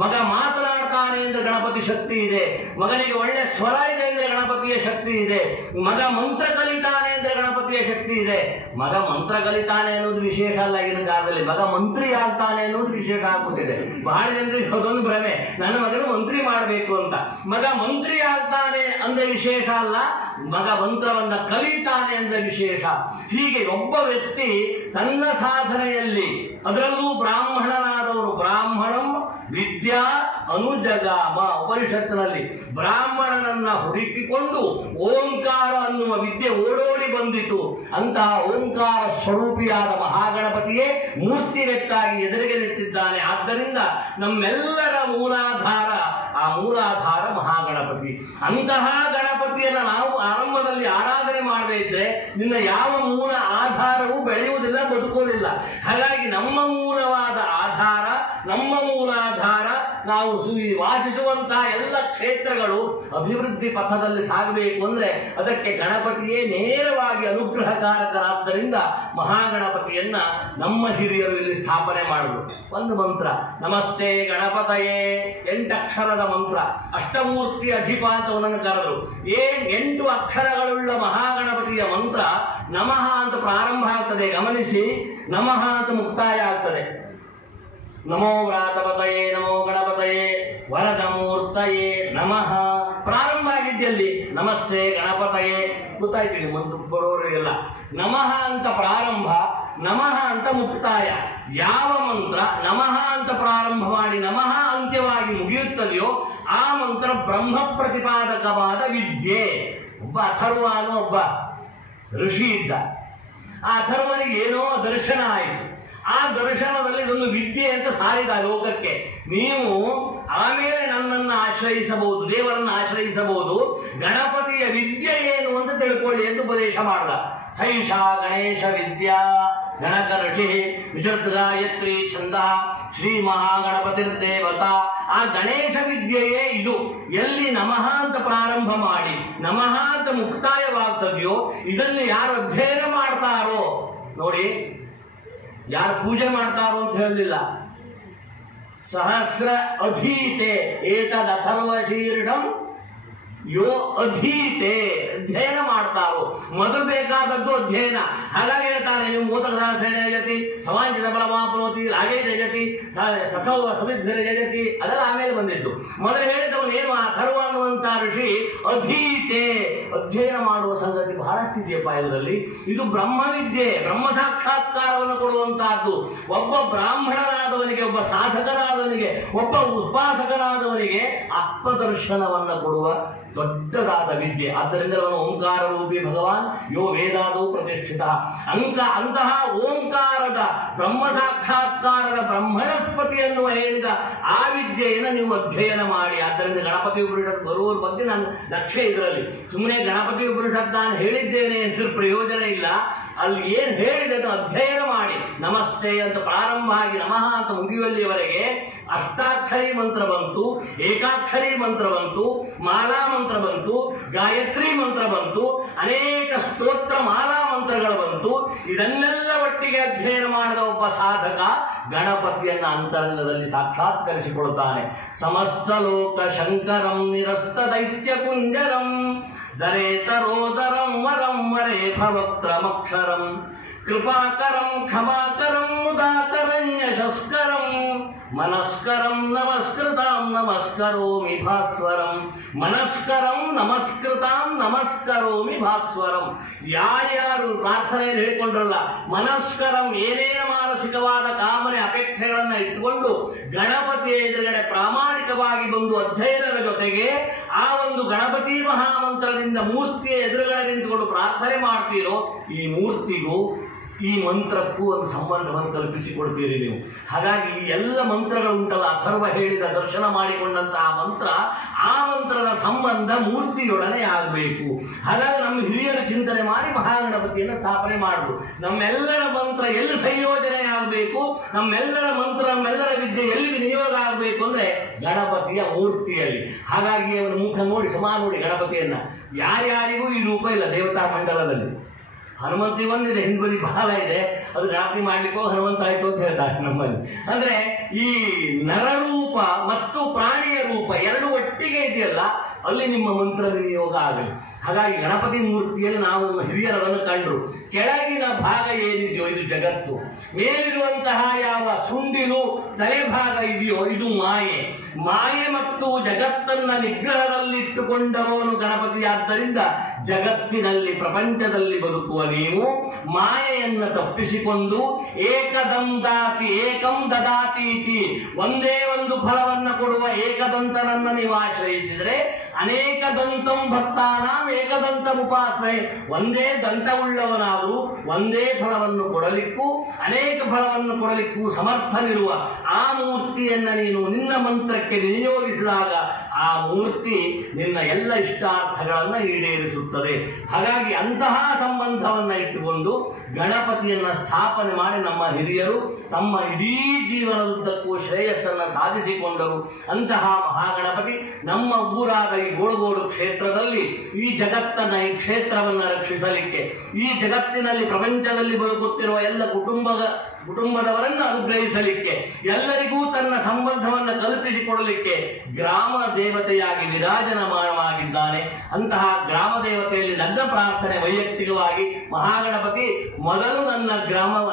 ಮಗ ಮಾತನಾಡ್ತಾನೆ ಅಂದ್ರೆ ಗಣಪತಿ ಶಕ್ತಿ ಇದೆ. ಮಗನಿಗೆ ಒಳ್ಳೆ ಸ್ವರ ಇದೆ ಅಂದ್ರೆ ಗಣಪತಿಯ ಶಕ್ತಿ ಇದೆ. ಮಗ ಮಂತ್ರ ಕಲಿತಾನೆ ಅಂದ್ರೆ ಗಣಪತಿಯ ಶಕ್ತಿ ಇದೆ. ಮಗ ಮಂತ್ರ ಕಲಿತಾನೆ ಅನ್ನೋದು ವಿಶೇಷ ಅಲ್ಲ ಈಗಿನ ಕಾಲದಲ್ಲಿ, ಮಗ ಮಂತ್ರಿ ಆಗ್ತಾನೆ ಅನ್ನೋದು ವಿಶೇಷ ಆಗ್ಬಿಟ್ಟಿದೆ. ಬಹಳ ಜನರಿಗೆ ಅದೊಂದು ಭ್ರಮೆ, ನನ್ನ ಮಗನ ಮಂತ್ರಿ ಮಾಡಬೇಕು ಅಂತ. ಮಗ ಮಂತ್ರಿ ಆಗ್ತಾನೆ ಅಂದ್ರೆ ವಿಶೇಷ ಅಲ್ಲ, ಮಗ ಮಂತ್ರವನ್ನ ಕಲಿತಾನೆ ಅಂದ್ರೆ ವಿಶೇಷ. ಹೀಗೆ ಒಬ್ಬ ವ್ಯಕ್ತಿ ತನ್ನ ಸಾಧನೆಯಲ್ಲಿ, ಅದರಲ್ಲೂ ಬ್ರಾಹ್ಮಣನಾದವರು, ಬ್ರಾಹ್ಮಣಂ ವಿದ್ಯಾ ಅನುಜಗಾಮ, ಉಪನಿಷತ್ತಿನಲ್ಲಿ ಬ್ರಾಹ್ಮಣನನ್ನ ಹುಡುಕಿಕೊಂಡು ಓಂಕಾರ ಅನ್ನುವ ವಿದ್ಯೆ ಓಡೋಡಿ ಬಂದಿತು. ಅಂತಹ ಓಂಕಾರ ಸ್ವರೂಪಿಯಾದ ಮಹಾಗಣಪತಿಯೇ ಮೂರ್ತಿವೆತ್ತಾಗಿ ಎದುರಿಗೆ ನಿಂತಿದ್ದಾನೆ. ಆದ್ದರಿಂದ ನಮ್ಮೆಲ್ಲರ ಮೂಲಾಧಾರ, ಆ ಮೂಲಾಧಾರ ಮಹಾಗಣಪತಿ. ಅಂತಹ ಗಣಪತಿಯನ್ನು ನಾವು ಆರಂಭದಲ್ಲಿ ಆರಾಧನೆ ಮಾಡದೇ ಇದ್ರೆ ನಿನ್ನ ಯಾವ ಮೂಲ ಆಧಾರವೂ ಬೆಳೆಯುವುದಿಲ್ಲ, ಬದುಕುವುದಿಲ್ಲ. ಹಾಗಾಗಿ ನಮ್ಮ ಮೂಲವಾದ ಆಧಾರ, ನಮ್ಮ ಮೂಲಾಧಾರ, ನಾವು ವಾಸಿಸುವಂತಹ ಎಲ್ಲ ಕ್ಷೇತ್ರಗಳು ಅಭಿವೃದ್ಧಿ ಪಥದಲ್ಲಿ ಸಾಗಬೇಕು ಅಂದ್ರೆ ಅದಕ್ಕೆ ಗಣಪತಿಯೇ ನೇರವಾಗಿ ಅನುಗ್ರಹಕಾರಕರಾದ್ದರಿಂದ ಮಹಾಗಣಪತಿಯನ್ನ ನಮ್ಮ ಹಿರಿಯರು ಇಲ್ಲಿ ಸ್ಥಾಪನೆ ಮಾಡಿದ್ರು. ಒಂದು ಮಂತ್ರ ನಮಸ್ತೆ ಗಣಪತಯೇ, 8 ಅಕ್ಷರದ ಮಂತ್ರ. ಅಷ್ಟಮೂರ್ತಿ ಅಧಿಪ ಅಂತವನನ್ನು ಕರೆದರು. 8 ಅಕ್ಷರಗಳುಳ್ಳ ಮಹಾಗಣಪತಿಯ ಮಂತ್ರ ನಮಃ ಅಂತ ಪ್ರಾರಂಭ ಆಗ್ತದೆ. ಗಮನಿಸಿ, ನಮಃ ಅಂತ ಮುಕ್ತಾಯ ಆಗ್ತದೆ. ನಮೋ ವ್ರಾತಪತಯೇ, ನಮೋ ಗಣಪತಯೇ, ವರದ ಮೂರ್ತಯೇ ನಮಃ. ಪ್ರಾರಂಭ ಆಗಿದ್ದಲ್ಲಿ ನಮಸ್ತೆ ಗಣಪತಯೇ, ಗೊತ್ತಾಯ್ತು ಮುಂದೆ ಬರೋರಿಗೆಲ್ಲ. ನಮಃ ಅಂತ ಪ್ರಾರಂಭ, ನಮಃ ಅಂತ ಮುಕ್ತಾಯ. ಯಾವ ಮಂತ್ರ ನಮಃ ಅಂತ ಪ್ರಾರಂಭ ಮಾಡಿ ನಮಃ ಅಂತ್ಯವಾಗಿ ಮುಗಿಯುತ್ತದೆಯೋ ಆ ಮಂತ್ರ ಬ್ರಹ್ಮ ಪ್ರತಿಪಾದಕವಾದ ವಿದ್ಯೆ. ಒಬ್ಬ ಅಥರ್ವ ಅನ್ನೋ ಒಬ್ಬ ಋಷಿ ಇದ್ದ. ಆ ಅಥರ್ವನಿಗೆ ಏನೋ ದರ್ಶನ ಆಯಿತು. ಆ ದರ್ಶನದಲ್ಲಿ ಇದೊಂದು ವಿದ್ಯೆ ಅಂತ ಸಾರಿದ ಲೋಕಕ್ಕೆ. ನೀವು ಆಮೇಲೆ ನನ್ನನ್ನು ಆಶ್ರಯಿಸಬಹುದು, ದೇವರನ್ನು ಆಶ್ರಯಿಸಬಹುದು, ಗಣಪತಿಯ ವಿದ್ಯೆ ಏನು ಅಂತ ತಿಳ್ಕೊಳ್ಳಿ ಎಂದು ಉಪದೇಶ ಮಾಡಿದ. ಸೈಷಾ ಗಣೇಶ ವಿದ್ಯಾ ಗಣಕ ಋಷಿ ವಿಚರ್ತ ಗಾಯತ್ರಿ ಛಂದ ಶ್ರೀ ಮಹಾಗಣಪತಿರ್ದೇವತಾ. ಆ ಗಣೇಶ ವಿದ್ಯೆಯೇ ಇದು. ಎಲ್ಲಿ ನಮಃ ಅಂತ ಪ್ರಾರಂಭ ಮಾಡಿ ನಮಃ ಅಂತ ಮುಕ್ತಾಯವಾಗ್ತದೆಯೋ ಇದನ್ನು ಯಾರು ಅಧ್ಯಯನ ಮಾಡ್ತಾರೋ, ನೋಡಿ, ಯಾರು ಪೂಜೆ ಮಾಡ್ತಾರೋ ಅಂತ ಹೇಳಲಿಲ್ಲ. ಸಹಸ್ರ ಅಧೀತೆ ಏತದ್ ಅಥರ್ವ ಶೀರ್ಷಂ ಯೋ ಅಧೀತೆ, ಅಧ್ಯಯನ ಮಾಡ್ತಾರೋ. ಮೊದಲು ಬೇಕಾದದ್ದು ಅಧ್ಯಯನ. ಹಾಗಾಗಿ ಹೇಳ್ತಾನೆ, ನೀವು ಮೂತ್ರದಾಸೇನ ಜಗತಿ ಸಮಾಂಚಿತ ಬಲಮಾಪ್ನೋತಿ ರಾಗೇ ಜಗತಿ ಸಸೌ ಸಮಿದ್ಧರ ಜಗತಿ, ಅದೆಲ್ಲ ಆಮೇಲೆ ಬಂದಿದ್ದು. ಮೊದಲು ಹೇಳಿದವನು ಏನು, ಆ ಅಥರ್ವ ಅನ್ನುವಂತ ಋಷಿ ಅಧೀತೆ, ಅಧ್ಯಯನ ಮಾಡುವ ಸಂಗತಿ ಬಹಳಷ್ಟಿದೆಯಪ್ಪ ಇದರಲ್ಲಿ. ಇದು ಬ್ರಹ್ಮವಿದ್ಯೆ, ಬ್ರಹ್ಮ ಸಾಕ್ಷಾತ್ಕಾರವನ್ನು ಕೊಡುವಂತಹದ್ದು. ಒಬ್ಬ ಬ್ರಾಹ್ಮಣನಾದವನಿಗೆ, ಒಬ್ಬ ಸಾಧಕನಾದವನಿಗೆ, ಒಬ್ಬ ಉಪಾಸಕನಾದವನಿಗೆ ಆತ್ಮದರ್ಶನವನ್ನು ಕೊಡುವ ದೊಡ್ಡದಾದ ವಿದ್ಯೆ. ಆದ್ದರಿಂದ ಅವನು ಓಂಕಾರ ರೂಪಿ ಭಗವಾನ್ ಯೋ ವೇದಾದೋ ಪ್ರತಿಷ್ಠಿತ. ಅಂತಹ ಓಂಕಾರದ ಬ್ರಹ್ಮ ಸಾಕ್ಷಾತ್ಕಾರದ ಬ್ರಹ್ಮಣಸ್ಪತಿ ಎನ್ನುವ ಹೇಳಿದ ಆ ವಿದ್ಯೆಯನ್ನು ನೀವು ಅಧ್ಯಯನ ಮಾಡಿ. ಆದ್ದರಿಂದ ಗಣಪತಿ ಉಪನಿಷತ್ ಬರುವುದ್ರ ಬಗ್ಗೆ ನಾನು ಲಕ್ಷ್ಯ ಇದರಲ್ಲಿ. ಸುಮ್ಮನೆ ಗಣಪತಿ ಉಪನಿಷತ್ ನಾನು ಹೇಳಿದ್ದೇನೆ ಅಂತ ಪ್ರಯೋಜನ ಇಲ್ಲ. ಅಲ್ಲಿ ಏನ್ ಹೇಳಿದೆ ಅಧ್ಯಯನ ಮಾಡಿ. ನಮಸ್ತೆ ಅಂತ ಪ್ರಾರಂಭ ಆಗಿ ನಮಃ ಅಂತ ಮುಗಿಯುವಲ್ಲಿವರೆಗೆ ಅಷ್ಟಾಕ್ಷರಿ ಮಂತ್ರ ಬಂತು, ಏಕಾಕ್ಷರಿ ಮಂತ್ರ ಬಂತು, ಮಾಲಾ ಮಂತ್ರ ಬಂತು, ಗಾಯತ್ರಿ ಮಂತ್ರ ಬಂತು, ಅನೇಕ ಸ್ತೋತ್ರ ಮಾಲಾ ಮಂತ್ರಗಳು ಬಂತು. ಇದನ್ನೆಲ್ಲ ಒಟ್ಟಿಗೆ ಅಧ್ಯಯನ ಮಾಡಿದ ಒಬ್ಬ ಸಾಧಕ ಗಣಪತಿಯನ್ನ ಅಂತರಂಗದಲ್ಲಿ ಸಾಕ್ಷಾತ್ಕರಿಸಿಕೊಳ್ತಾನೆ. ಸಮಸ್ತ ಲೋಕ ಶಂಕರಂ ನಿರಸ್ತ ದೈತ್ಯ ಕುಂಜರಂ ದರೇತರೋದರಂ ವರಂ ವರೇ ಭವಕ್ರಮಕ್ಷರಂ ಕೃಪಾಕರಂ ಕ್ಷಮಾಕರಂ ಮುದಾಕರಂ ಯಶಸ್ಕರಂ ಮನಸ್ಕರಂ ನಮಸ್ಕೃತಾಂ ನಮಸ್ಕರೋಮಿ ಭಾಸ್ವರಂ ಮನಸ್ಕರಂ ನಮಸ್ಕೃತಾಂ ನಮಸ್ಕರೋಮಿ ಭಾಸ್ವರಂ. ಯಾರ್ಯಾರು ಪ್ರಾರ್ಥನೆಯನ್ನು ಹೇಳಿಕೊಂಡ್ರಲ್ಲ, ಮನಸ್ಕರಂ ಏನೇನು ಮಾನಸಿಕವಾದ ಕಾಮನೆ ಅಪೇಕ್ಷೆಗಳನ್ನು ಇಟ್ಟುಕೊಂಡು ಗಣಪತಿಯ ಎದುರುಗಡೆ ಪ್ರಾಮಾಣಿಕವಾಗಿ ಬಂದು ಅಧ್ಯಯನದ ಜೊತೆಗೆ ಆ ಒಂದು ಗಣಪತಿ ಮಹಾಮಂತ್ರದಿಂದ ಮೂರ್ತಿಯ ಎದುರುಗಡೆ ನಿಂತುಕೊಂಡು ಪ್ರಾರ್ಥನೆ ಮಾಡ್ತೀರೋ, ಈ ಮೂರ್ತಿಗೂ ಈ ಮಂತ್ರಕ್ಕೂ ಒಂದು ಸಂಬಂಧವನ್ನು ಕಲ್ಪಿಸಿಕೊಡ್ತೀರಿ ನೀವು. ಹಾಗಾಗಿ ಈ ಎಲ್ಲ ಮಂತ್ರಗಳು ಉಂಟಲ್ಲ, ಅಥರ್ವ ಹೇಳಿದ ದರ್ಶನ ಮಾಡಿಕೊಂಡಂತಹ ಮಂತ್ರ, ಆ ಮಂತ್ರದ ಸಂಬಂಧ ಮೂರ್ತಿಯೊಡನೆ ಆಗಬೇಕು. ಹಾಗಾಗಿ ನಮ್ಮ ಹಿರಿಯರು ಚಿಂತನೆ ಮಾಡಿ ಮಹಾಗಣಪತಿಯನ್ನು ಸ್ಥಾಪನೆ ಮಾಡುದು. ನಮ್ಮೆಲ್ಲರ ಮಂತ್ರ ಎಲ್ಲಿ ಸಂಯೋಜನೆ ಆಗಬೇಕು, ನಮ್ಮೆಲ್ಲರ ಮಂತ್ರ, ನಮ್ಮೆಲ್ಲರ ವಿದ್ಯೆ ಎಲ್ಲಿ ವಿನಿಯೋಗ ಆಗಬೇಕು ಅಂದ್ರೆ ಗಣಪತಿಯ ಮೂರ್ತಿಯಲ್ಲಿ. ಹಾಗಾಗಿ ಅವನ ಮುಖ ನೋಡಿ, ಸಮ ನೋಡಿ ಗಣಪತಿಯನ್ನ. ಯಾರ್ಯಾರಿಗೂ ಈ ರೂಪ ಇಲ್ಲ ದೇವತಾ ಮಂಡಲದಲ್ಲಿ. ಹನುಮಂತಿ ಒಂದಿದೆ, ಹಿಂದ್ಬದಿ ಬಹಳ ಇದೆ, ಅದು ರಾತ್ರಿ ಮಾಡ್ಲಿಕ್ಕೋ ಹನುಮಂತ ಆಯ್ತು ಅಂತ ಹೇಳ್ತಾರೆ ನಮ್ಮಲ್ಲಿ. ಅಂದ್ರೆ ಈ ನರರೂಪ ಮತ್ತು ಪ್ರಾಣಿಯ ರೂಪ ಎರಡು ಒಟ್ಟಿಗೆ ಇದೆಯಲ್ಲ, ಅಲ್ಲಿ ನಿಮ್ಮ ಮಂತ್ರ ವಿನಿಯೋಗ ಆಗಲಿ. ಹಾಗಾಗಿ ಗಣಪತಿ ಮೂರ್ತಿಯಲ್ಲಿ ನಾವು ಹಿರಿಯರನ್ನು ಕಂಡ್ರು. ಕೆಳಗಿನ ಭಾಗ ಏನಿದೆಯೋ ಇದು ಜಗತ್ತು, ಮೇಲಿರುವಂತಹ ಯಾವ ಸುಂಡಿಲು ತಲೆಭಾಗ ಇದೆಯೋ ಇದು ಮಾಯೆ. ಮಾಯೆ ಮತ್ತು ಜಗತ್ತನ್ನ ನಿಗ್ರಹದಲ್ಲಿಟ್ಟುಕೊಂಡವನು ಗಣಪತಿ. ಆದ್ದರಿಂದ ಜಗತ್ತಿನಲ್ಲಿ, ಪ್ರಪಂಚದಲ್ಲಿ ಬದುಕುವ ನೀವು ಮಾಯೆಯನ್ನು ತಪ್ಪಿಸಿಕೊಂಡು ಏಕದಂತಾತಿ ಏಕಂ ದದಾತೀತಿ, ಒಂದೇ ಒಂದು ಫಲವನ್ನು ಕೊಡುವ ಏಕದಂತನನ್ನು ನೀವು ಆಶ್ರಯಿಸಿದರೆ ಅನೇಕ ದಂತಂ ಭಕ್ತಾನಾಂ ಏಕದಂತ ಉಪಾಸನೆ, ಒಂದೇ ದಂತವುಳ್ಳವನಾದರೂ ಒಂದೇ ಫಲವನ್ನು ಕೊಡಲಿಕ್ಕೂ ಅನೇಕ ಫಲವನ್ನು ಕೊಡಲಿಕ್ಕೂ ಸಮರ್ಥನಿರುವ ಆ ಮೂರ್ತಿಯನ್ನ ನೀನು ನಿನ್ನ ಮಂತ್ರಕ್ಕೆ ವಿನಿಯೋಗಿಸಿದಾಗ ಆ ಮೂರ್ತಿ ನಿನ್ನ ಎಲ್ಲ ಇಷ್ಟಾರ್ಥಗಳನ್ನು ಈಡೇರಿಸುತ್ತದೆ. ಹಾಗಾಗಿ ಅಂತಹ ಸಂಬಂಧವನ್ನು ಇಟ್ಟುಕೊಂಡು ಗಣಪತಿಯನ್ನ ಸ್ಥಾಪನೆ ಮಾಡಿ ನಮ್ಮ ಹಿರಿಯರು ತಮ್ಮ ಇಡೀ ಜೀವನದುದ್ದಕ್ಕೂ ಶ್ರೇಯಸ್ಸನ್ನು ಸಾಧಿಸಿಕೊಂಡರು. ಅಂತಹ ಮಹಾಗಣಪತಿ ನಮ್ಮ ಊರಾದ ಈ ಗೋಳಗೋಡು ಕ್ಷೇತ್ರದಲ್ಲಿ ಈ ಜಗತ್ತನ್ನ, ಈ ಕ್ಷೇತ್ರವನ್ನು ರಕ್ಷಿಸಲಿಕ್ಕೆ, ಈ ಜಗತ್ತಿನಲ್ಲಿ ಪ್ರಪಂಚದಲ್ಲಿ ಬದುಕುತ್ತಿರುವ ಎಲ್ಲ ಕುಟುಂಬದವರನ್ನು ಅನುಗ್ರಹಿಸಲಿಕ್ಕೆ, ಎಲ್ಲರಿಗೂ ತನ್ನ ಸಂಬಂಧವನ್ನು ಕಲ್ಪಿಸಿಕೊಡಲಿಕ್ಕೆ ಗ್ರಾಮ ದೇವತೆಯಾಗಿ ವಿರಾಜಮಾನವಾಗಿದ್ದಾನೆ. ಅಂತಹ ಗ್ರಾಮ ದೇವತೆಯಲ್ಲಿ ನನ್ನ ಪ್ರಾರ್ಥನೆ ವೈಯಕ್ತಿಕವಾಗಿ, ಮಹಾಗಣಪತಿ ಮೊದಲು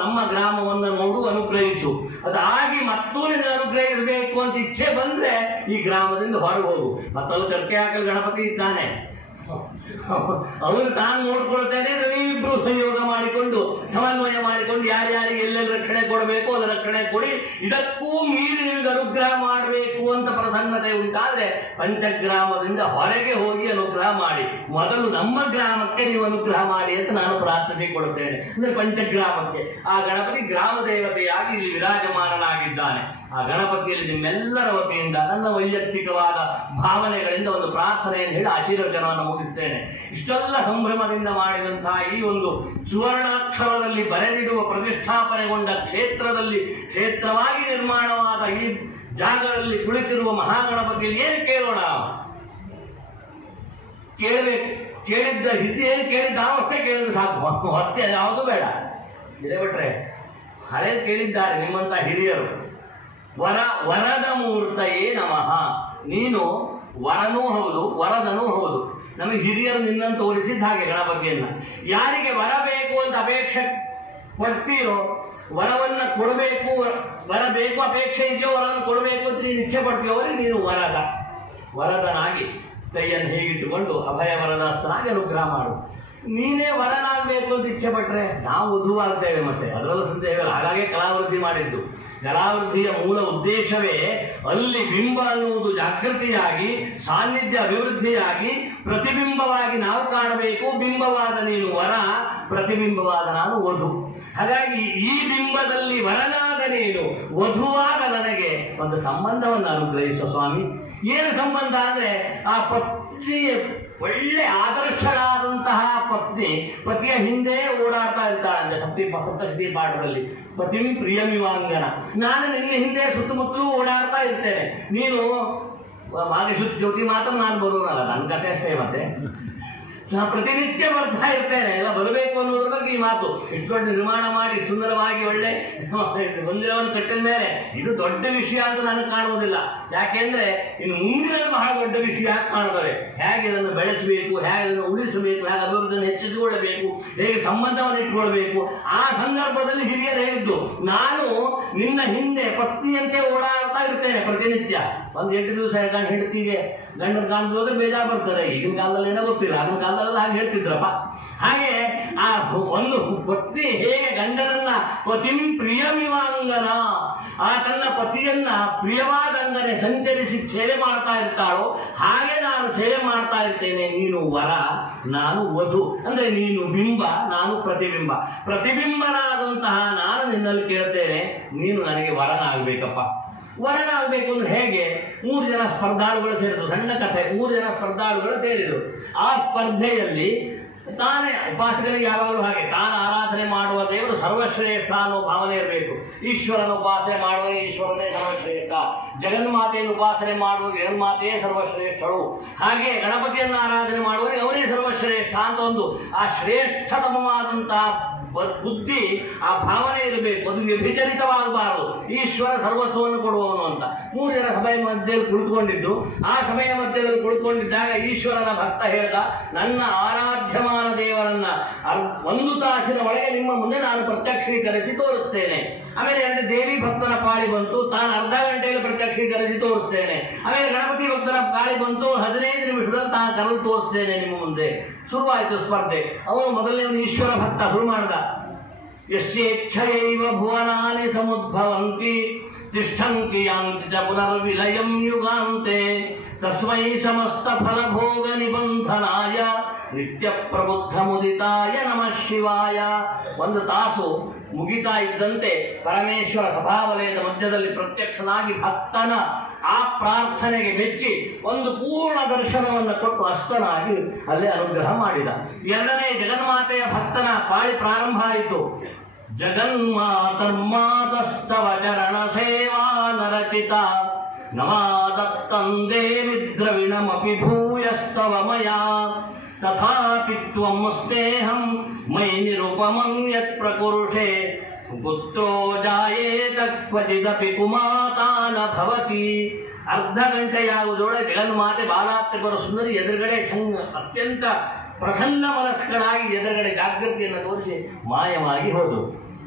ನಮ್ಮ ಗ್ರಾಮವನ್ನು ನೋಡು, ಅನುಗ್ರಹಿಸು. ಅದಾಗಿ ಮತ್ತೂ ನಿನ್ನ ಅನುಗ್ರಹಿಸಬೇಕು ಅಂತ ಇಚ್ಛೆ ಬಂದ್ರೆ ಈ ಗ್ರಾಮದಿಂದ ಹೊರಗೆ ಹೋಗು. ಮತ್ತಲ್ಲಿ ಕರ್ಕೆ ಹಾಕಲು ಗಣಪತಿ ಇದ್ದಾನೆ, ಅವನು ತಾನು ನೋಡ್ಕೊಳ್ತೇನೆ. ನೀವಿಬ್ರು ಸಂಯೋಗ ಮಾಡಿಕೊಂಡು ಸಮನ್ವಯ ಮಾಡಿಕೊಂಡು ಯಾರ್ಯಾರಿಗೆ ಎಲ್ಲೆಲ್ಲಿ ರಕ್ಷಣೆ ಕೊಡಬೇಕು ಅದು ರಕ್ಷಣೆ ಕೊಡಿ. ಇದಕ್ಕೂ ಮೀರಿ ನಿಮಗೆ ಅನುಗ್ರಹ ಮಾಡಬೇಕು ಅಂತ ಪ್ರಸನ್ನತೆ ಉಂಟಾದ್ರೆ ಪಂಚಗ್ರಾಮದಿಂದ ಹೊರಗೆ ಹೋಗಿ ಅನುಗ್ರಹ ಮಾಡಿ. ಮೊದಲು ನಮ್ಮ ಗ್ರಾಮಕ್ಕೆ ನೀವು ಅನುಗ್ರಹ ಮಾಡಿ ಅಂತ ನಾನು ಪ್ರಾರ್ಥಿಸಿಕೊಳ್ತೇನೆ. ಅಂದ್ರೆ ಪಂಚಗ್ರಾಮಕ್ಕೆ ಆ ಗಣಪತಿ ಗ್ರಾಮ ದೇವತೆಯಾಗಿ ಇಲ್ಲಿ ವಿರಾಜಮಾನನಾಗಿದ್ದಾನೆ. ಆ ಗಣಪತಿಯಲ್ಲಿ ನಿಮ್ಮೆಲ್ಲರ ವತಿಯಿಂದ ನನ್ನ ವೈಯಕ್ತಿಕವಾದ ಭಾವನೆಗಳಿಂದ ಒಂದು ಪ್ರಾರ್ಥನೆಯನ್ನು ಹೇಳಿ ಆಶೀರ್ವಚನವನ್ನು ಮುಗಿಸ್ತೇನೆ. ಇಷ್ಟೆಲ್ಲ ಸಂಭ್ರಮದಿಂದ ಮಾಡಿದಂತಹ ಈ ಒಂದು ಸುವರ್ಣಾಕ್ಷರದಲ್ಲಿ ಬರೆದಿಡುವ ಪ್ರತಿಷ್ಠಾಪನೆಗೊಂಡ ಕ್ಷೇತ್ರವಾಗಿ ನಿರ್ಮಾಣವಾದ ಈ ಜಾಗದಲ್ಲಿ ಕುಳಿತಿರುವ ಮಹಾಗಣಪತಿಯಲ್ಲಿ ಏನು ಕೇಳೋಣ? ಕೇಳಬೇಕು. ಕೇಳಿದ್ದ ಹಿಂದೆ ಏನು ಕೇಳಿದ್ದ ಅಷ್ಟೇ ಕೇಳಿದ್ರೆ ಸಾಕು, ಹೊಸ್ತಿ ಯಾವುದು ಬೇಡ. ಇದೇ ಬಿಟ್ರೆ ಹಳೆ ಕೇಳಿದ್ದಾರೆ ನಿಮ್ಮಂತ ಹಿರಿಯರು. ವರದ ಮೂರ್ತಯೇ ನಮಃ. ನೀನು ವರನೂ ಹೌದು, ವರದನೂ ಹೌದು. ನಮಗೆ ಹಿರಿಯರು ನಿನ್ನನ್ನು ತೋರಿಸಿದ ಹಾಗೆ ಗಣಪತಿಯನ್ನ. ಯಾರಿಗೆ ವರ ಬೇಕು ಅಂತ ಅಪೇಕ್ಷೆ ಪಡ್ತೀರೋ, ವರವನ್ನು ಕೊಡಬೇಕು, ವರ ಬೇಕು ಅಪೇಕ್ಷೆ ಇದೆಯೋ, ವರವನ್ನು ಕೊಡಬೇಕು ಅಂತ ನೀನು ಇಚ್ಛೆ ಪಡ್ತೀಯೋ ಅವರಿಗೆ ನೀನು ವರದನಾಗಿ ಕೈಯನ್ನು ಹೇಗಿಟ್ಟುಕೊಂಡು ಅಭಯ ವರದಾಸ್ತನಾಗಿ ಅನುಗ್ರಹ ಮಾಡು. ನೀನೇ ವರನಾಗಬೇಕು ಅಂತ ಇಚ್ಛೆ ಪಟ್ಟರೆ ನಾವು ವಧುವಾಗ್ತೇವೆ. ಮತ್ತೆ ಅದರಲ್ಲೂ ಸಂದೇಹವಿಲ್ಲ. ಹಾಗಾಗಿ ಕಲಾವೃದ್ಧಿ ಮಾಡಿದ್ದು. ಕಲಾವೃದ್ಧಿಯ ಮೂಲ ಉದ್ದೇಶವೇ ಅಲ್ಲಿ ಬಿಂಬ ಅನ್ನುವುದು ಜಾಗೃತಿಯಾಗಿ, ಸಾನ್ನಿಧ್ಯ ಅಭಿವೃದ್ಧಿಯಾಗಿ, ಪ್ರತಿಬಿಂಬವಾಗಿ ನಾವು ಕಾಣಬೇಕು. ಬಿಂಬವಾದ ನೀನು ವರ, ಪ್ರತಿಬಿಂಬವಾದ ನಾನು ವಧು. ಹಾಗಾಗಿ ಈ ಬಿಂಬದಲ್ಲಿ ವರನಾದ ನೀನು ವಧುವಾದ ನನಗೆ ಒಂದು ಸಂಬಂಧವನ್ನು ಅನುಗ್ರಹಿಸುವ ಸ್ವಾಮಿ. ಏನು ಸಂಬಂಧ ಅಂದ್ರೆ, ಆ ಪತ್ನಿ ಒಳ್ಳೆ ಆದರ್ಶಳಾದಂತಹ ಪತ್ನಿ ಪತಿಯ ಹಿಂದೆ ಓಡಾಡ್ತಾ ಇರ್ತಾಳೆ. ಸಪ್ತಶತಿ ಪಾಠದಲ್ಲಿ ಪತಿಂ ಪ್ರಿಯಮಿವಾಂಗನ, ನಾನು ನಿನ್ನ ಹಿಂದೆ ಸುತ್ತಮುತ್ತಲೂ ಓಡಾಡ್ತಾ ಇರ್ತೇನೆ. ನೀನು ಮಾಘಶುದ್ಧ ಜ್ಯೋತಿ ಮಾತ್ರ ನಾನು ಬರೋನಲ್ಲ, ನನ್ನ ಕಥೆ ಅಷ್ಟೇ. ಮತ್ತೆ ನಾ ಪ್ರತಿನಿತ್ಯ ಬರ್ತಾ ಇರ್ತೇನೆ, ಎಲ್ಲ ಬರಬೇಕು ಅನ್ನೋದ್ರ ಬಗ್ಗೆ ಈ ಮಾತು ಇಟ್ಕೊಂಡು ನಿರ್ಮಾಣ ಮಾಡಿ ಸುಂದರವಾಗಿ ಒಳ್ಳೆ ಮಂದಿರವನ್ನು ಕಟ್ಟಿದ ಮೇಲೆ ಇದು ದೊಡ್ಡ ವಿಷಯ ಅಂತ ನನಗೆ ಕಾಣುವುದಿಲ್ಲ. ಯಾಕೆಂದ್ರೆ ಇನ್ನು ಮುಂದಿನ ಬಹಳ ದೊಡ್ಡ ವಿಷಯ ಕಾಣ್ತವೆ. ಹೇಗೆ ಇದನ್ನು ಬೆಳೆಸಬೇಕು, ಹೇಗೆ ಅದನ್ನು ಉಳಿಸಬೇಕು, ಹೇಗೆ ಅಭಿವೃದ್ಧಿಯನ್ನು ಹೆಚ್ಚಿಸಿಕೊಳ್ಳಬೇಕು, ಹೇಗೆ ಸಂಬಂಧವನ್ನು ಇಟ್ಕೊಳ್ಬೇಕು. ಆ ಸಂದರ್ಭದಲ್ಲಿ ಹಿರಿಯರು ಹೇಳಿದ್ದು, ನಾನು ನಿನ್ನ ಹಿಂದೆ ಪತ್ನಿಯಂತೆ ಓಡಾಡ್ತಾ ಇರ್ತೇನೆ ಪ್ರತಿನಿತ್ಯ. ಒಂದು 8 ದಿವಸ ಹೆಂಡತಿಗೆ ಗಂಡನ ಕಾಲದಲ್ಲಿ ಹೋದ್ರೆ ಬೇಜಾರು ಬರ್ತದೆ. ಈಗಿನ ಕಾಲದಲ್ಲಿ ಏನೋ ಗೊತ್ತಿಲ್ಲ, ಆಗಿನ ಕಾಲದಲ್ಲಿ ಹಾಗೆ ಹೇಳ್ತಿದ್ರಪ್ಪ. ಹಾಗೆ ಆ ಒಂದು ಪತ್ನಿ ಹೇಗೆ ಗಂಡನನ್ನ ಪತಿಂ ಪ್ರಿಯಮಿವಾಂಗನ, ಆ ತನ್ನ ಪತಿಯನ್ನ ಪ್ರಿಯವಾದಂಗನೆ ಸಂಚರಿಸಿ ಸೇವೆ ಮಾಡ್ತಾ ಇರ್ತಾಳೋ ಹಾಗೆ ನಾನು ಸೇವೆ ಮಾಡ್ತಾ ಇರ್ತೇನೆ. ನೀನು ವರ, ನಾನು ವಧು. ಅಂದ್ರೆ ನೀನು ಬಿಂಬ, ನಾನು ಪ್ರತಿಬಿಂಬ. ಪ್ರತಿಬಿಂಬನಾದಂತಹ ನಾನು ನಿನ್ನಲ್ಲಿ ಕೇಳ್ತೇನೆ, ನೀನು ನನಗೆ ವರನಾಗಬೇಕಪ್ಪ. ವರನಾಗಬೇಕು ಅಂದ್ರೆ ಹೇಗೆ? 3 ಜನ ಸ್ಪರ್ಧಾಳುಗಳು ಸೇರಿದ್ರು. ಸಣ್ಣ ಕಥೆ. 3 ಜನ ಸ್ಪರ್ಧಾಳುಗಳು ಸೇರಿದ್ರು. ಆ ಸ್ಪರ್ಧೆಯಲ್ಲಿ ತಾನೇ ಉಪಾಸಕರಿಗೆ ಯಾವಾಗಲೂ ಹಾಗೆ ತಾನು ಆರಾಧನೆ ಮಾಡುವ ದೇವರು ಸರ್ವಶ್ರೇಷ್ಠ ಅನ್ನೋ ಭಾವನೆ ಇರಬೇಕು. ಈಶ್ವರನ ಉಪಾಸನೆ ಮಾಡುವ ಈಶ್ವರನೇ ಸರ್ವಶ್ರೇಷ್ಠ, ಜಗನ್ಮಾತೆಯನ್ನು ಉಪಾಸನೆ ಮಾಡುವ ಜಗನ್ಮಾತೆಯೇ ಸರ್ವಶ್ರೇಷ್ಠಳು. ಹಾಗೆ ಗಣಪತಿಯನ್ನು ಆರಾಧನೆ ಮಾಡುವವರಿಗೆ ಅವನೇ ಸರ್ವಶ್ರೇಷ್ಠ ಅಂತ ಒಂದು ಆ ಶ್ರೇಷ್ಠತಮವಾದಂತಹ ಬುದ್ಧಿ, ಆ ಭಾವನೆ ಇರಬೇಕು. ಅದು ವ್ಯಭಿಚರಿತವಾಗಬಾರದು. ಈಶ್ವರ ಸರ್ವಸ್ವವನ್ನು ಕೊಡುವವನು ಅಂತ. 3 ಜನ ಸಭೆಯ ಮಧ್ಯದಲ್ಲಿ ಕುಳಿತುಕೊಂಡಿದ್ದು. ಆ ಸಭೆಯ ಮಧ್ಯದಲ್ಲಿ ಕುಳಿತುಕೊಂಡಿದ್ದಾಗ ಈಶ್ವರನ ಭಕ್ತ ಹೇಳ್ದ, ನನ್ನ ಆರಾಧ್ಯಮಾನ ದೇವರನ್ನ 1 ತಾಸಿನ ಒಳಗೆ ನಿಮ್ಮ ಮುಂದೆ ನಾನು ಪ್ರತ್ಯಕ್ಷೀಕರಿಸಿ ತೋರಿಸ್ತೇನೆ. ಆಮೇಲೆ 2 ದೇವಿ ಭಕ್ತನ ಪಾಳಿ ಬಂತು, ತಾನು ಅರ್ಧ ಗಂಟೆಯಲ್ಲಿ ಪ್ರತ್ಯಕ್ಷೀಕರಿಸಿ ತೋರಿಸ್ತೇನೆ. ಆಮೇಲೆ ಗಣಪತಿ ಭಕ್ತನ ಪಾಳಿ ಬಂತು, 15 ನಿಮಿಷದಲ್ಲಿ ತಾನು ಕರೆದು ತೋರಿಸ್ತೇನೆ ನಿಮ್ಮ ಮುಂದೆ. ಶುರುವಾಯಿತು ಸ್ಪರ್ಧೆ. ಅವನು ಮೊದಲನೇ ಈಶ್ವರ ಭಕ್ತ ಶುರು ಮಾಡಿದ. ಯಸ್ಯೇಚ್ಛಯೈವ ಭುವನಾನಿ ಸಮುದ್ಭವಂತಿ ತಿಷ್ಠಂತಿ ಯಾಂತಿ ಚ ಪುನರ್ವಿಲಯಂ ಯುಗಾಂತೆ ತಸ್ಮೈ ಸಮಸ್ತ ಫಲಭೋಗ ನಿಬಂಧನಾಯ ನಿತ್ಯ ಪ್ರಬುದ್ಧ ಮುದಿತಾಯ ನಮಃ ಶಿವಾಯ. 1 ತಾಸು ಮುಗಿತಾ ಇದ್ದಂತೆ ಪರಮೇಶ್ವರ ಸಭಾವಲಯದ ಮಧ್ಯದಲ್ಲಿ ಪ್ರತ್ಯಕ್ಷನಾಗಿ ಭಕ್ತನ ಆ ಪ್ರಾರ್ಥನೆಗೆ ಮೆಚ್ಚಿ ಒಂದು ಪೂರ್ಣ ದರ್ಶನವನ್ನು ಕೊಟ್ಟು ಅಸ್ತನಾಗಿ ಅಲ್ಲೇ ಅನುಗ್ರಹ ಮಾಡಿದ. 2ನೇ ಜಗನ್ಮಾತೆಯ ಭಕ್ತನ ಪಾಳಿ ಪ್ರಾರಂಭ ಆಯಿತು. ಜಗನ್ಮಾತರ್ಮಾತಸ್ತವ ಚರಣ ಸೇವಾ ನರಚಿತ ನಮಾದತ್ತಂದೇ ವಿದ್ರವಿಣಮಪಿ ಭೂಯಸ್ತವ ಮಯಾ ತಥಾಪಿ ತ್ವಂ ಸ್ನೇಹಂ ಮೈ ನಿರುಪಮಂ ಯತ್ ಪ್ರಕುರುಷೇ ಪುತ್ರೋ ಜಾಯೇತ ಕ್ವಚಿದಪಿ ಕುಮಾತಾನ ಭವತಿ. ಅರ್ಧ ಗಂಟೆಯಾಗುವುದರೊಳಗೆ ಜಗನ್ಮಾತೆ ಬಾಲಾತ್ರಿಪುರ ಸುಂದರಿ ಎದುರುಗಡೆ ಅತ್ಯಂತ ಪ್ರಸನ್ನ ಮನಸ್ಕರಾಗಿ ಎದುರುಗಡೆ ಜಾಗೃತಿಯನ್ನು ತೋರಿಸಿ ಮಾಯವಾಗಿ ಹೋದು.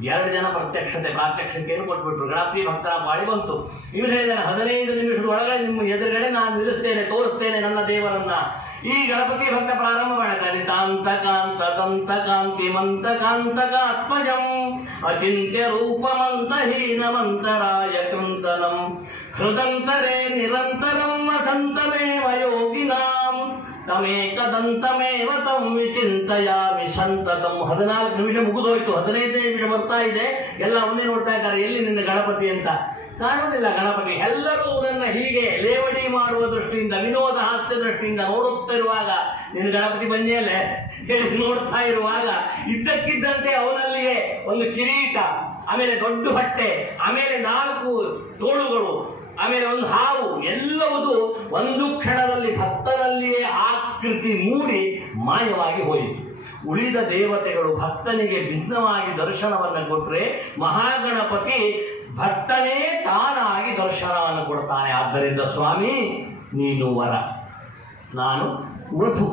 2 ಜನ ಪ್ರಾತ್ಯಕ್ಷಿಕೆಯನ್ನು ಕೊಟ್ಬಿಟ್ರು. ಗಣಪತಿ ಭಕ್ತರ ಪಾಳಿ ಬಂತು. ಇವರು ಹೇಳಿದ್ದಾರೆ, 15 ನಿಮಿಷದ ಒಳಗಡೆ ನಿಮ್ಮ ಎದುರುಗಡೆ ನಾನು ನಿಲ್ಲಿಸ್ತೇನೆ, ತೋರಿಸ್ತೇನೆ ನನ್ನ ದೇವರನ್ನ. ಈ ಗಣಪತಿ ಭಕ್ತ ಪ್ರಾರಂಭ ಮಾಡ್ತಾನೆ. ತಾಂತಕಾಂತ ತಂತಕಾಂತಿ ಮಂತಕಾಂತಕಾತ್ಮಜಂ ಅಚಿಂತ್ಯ ರೂಪಮಂತಹೀನಮಂತರಾಯ ಕೃಂತನಂ ಹೃದಂತರೇ ನಿರಂತರಂ ವಸಂತಮೇವ ಯೋಗಿನಾಂ ತಮೇಕದಂತಮೇವ ತಂ ವಿಚಿಂತಯಾಮಿ ಸಂತತಂ. 14 ನಿಮಿಷ ಮುಗಿದೋಯ್ತು. 15ನೇ ನಿಮಿಷ ಬರ್ತಾ ಇದೆ. ಎಲ್ಲ ಒಂದೇ ನೋಡ್ತಾ ಇದ್ದಾರೆ, ಎಲ್ಲಿ ನಿನ್ನ ಗಣಪತಿ ಅಂತ ಕಾಣುವುದಿಲ್ಲ. ಗಣಪತಿ ಎಲ್ಲರೂ ಅವರನ್ನ ಹೀಗೆ ಲೇವಡಿ ಮಾಡುವ ದೃಷ್ಟಿಯಿಂದ, ವಿನೋದ ಹಾಸ್ಯ ದೃಷ್ಟಿಯಿಂದ ನೋಡುತ್ತಿರುವಾಗ, ನಿನ್ನ ಗಣಪತಿ ಬಂದಿಯಲ್ಲೇ ಹೇಳಿ ನೋಡ್ತಾ ಇರುವಾಗ ಇದ್ದಕ್ಕಿದ್ದಂತೆ ಅವನಲ್ಲಿಯೇ ಒಂದು ಕಿರೀಟ, ಆಮೇಲೆ ದೊಡ್ಡ ಹೊಟ್ಟೆ, ಆಮೇಲೆ 4 ತೋಳುಗಳು, ಆಮೇಲೆ ಒಂದು ಹಾವು, ಎಲ್ಲವುದು ಒಂದು ಕ್ಷಣದಲ್ಲಿ ಭಕ್ತನಲ್ಲಿಯೇ ಆಕೃತಿ ಮೂಡಿ ಮಾಯವಾಗಿ ಹೋಯಿತು. ಉಳಿದ ದೇವತೆಗಳು ಭಕ್ತನಿಗೆ ಭಿನ್ನವಾಗಿ ದರ್ಶನವನ್ನು ಕೊಟ್ಟರೆ, ಮಹಾಗಣಪತಿ ಭಕ್ತನೇ ತಾನಾಗಿ ದರ್ಶನವನ್ನು ಕೊಡ್ತಾನೆ. ಆದ್ದರಿಂದ ಸ್ವಾಮಿ, ನೀನು ವರ, ನಾನು ವಧು.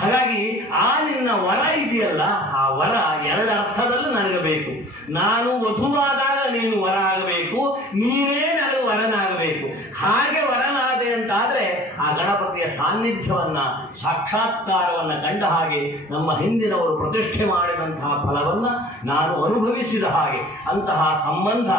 ಹಾಗಾಗಿ ಆ ನಿನ್ನ ವರ ಇದೆಯಲ್ಲ, ಆ ವರ ಎರಡು ಅರ್ಥದಲ್ಲೂ ನನಗೆ ಬೇಕು. ನಾನು ವಧುವಾದಾಗ ನೀನು ವರ ಆಗಬೇಕು, ನೀನೇ ನನಗೆ ವರನಾಗಬೇಕು. ಹಾಗೆ ವರನಾದೆ ಅಂತಾದರೆ ಆ ಗಣಪತಿಯ ಸಾನ್ನಿಧ್ಯವನ್ನ, ಸಾಕ್ಷಾತ್ಕಾರವನ್ನು ಕಂಡ ಹಾಗೆ, ನಮ್ಮ ಹಿಂದಿನವರು ಪ್ರತಿಷ್ಠೆ ಮಾಡಿದಂತಹ ಫಲವನ್ನ ನಾನು ಅನುಭವಿಸಿದ ಹಾಗೆ. ಅಂತಹ ಸಂಬಂಧ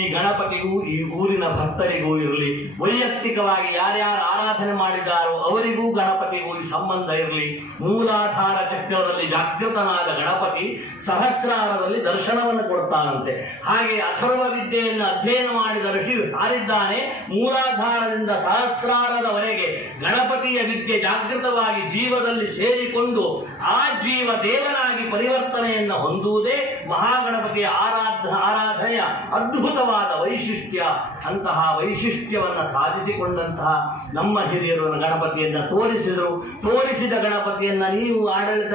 ಈ ಗಣಪತಿಗೂ ಈ ಊರಿನ ಭಕ್ತರಿಗೂ ಇರಲಿ. ವೈಯಕ್ತಿಕವಾಗಿ ಯಾರ್ಯಾರು ಆರಾಧನೆ ಮಾಡಿದ್ದಾರೋ ಅವರಿಗೂ ಗಣಪತಿಗೂ ಈ ಸಂಬಂಧ ಇರಲಿ. ಮೂಲಾಧಾರ ಚಕ್ರದಲ್ಲಿ ಜಾಗೃತನಾದ ಗಣಪತಿ ಸಹಸ್ರಾರದಲ್ಲಿ ದರ್ಶನವನ್ನು ಕೊಡ್ತಾನಂತೆ. ಹಾಗೆ ಅಥರ್ವ ವಿದ್ಯೆಯನ್ನು ಅಧ್ಯಯನ ಮಾಡಿದ ಋಷಿಯು ಸಾರಿದ್ದಾನೆ, ಮೂಲಾಧಾರದಿಂದ ಸಹಸ್ರಾರದವರೆಗೆ ಗಣಪತಿಯ ವಿದ್ಯೆ ಜಾಗೃತವಾಗಿ ಜೀವದಲ್ಲಿ ಸೇರಿಕೊಂಡು ಆ ಜೀವ ದೇವನಾಗಿ ಪರಿವರ್ತನೆಯನ್ನು ಹೊಂದುವುದೇ ಮಹಾಗಣಪತಿಯ ಆರಾಧನೆಯ ಅದ್ಭುತವಾದ ವೈಶಿಷ್ಟ್ಯ. ಅಂತಹ ವೈಶಿಷ್ಟ್ಯವನ್ನು ಸಾಧಿಸಿಕೊಂಡಂತಹ ನಮ್ಮ ಹಿರಿಯರು ಗಣಪತಿಯನ್ನು ತೋರಿಸಿದ ಗಣಪತಿಯನ್ನ ನೀವು ಆಡಳಿತ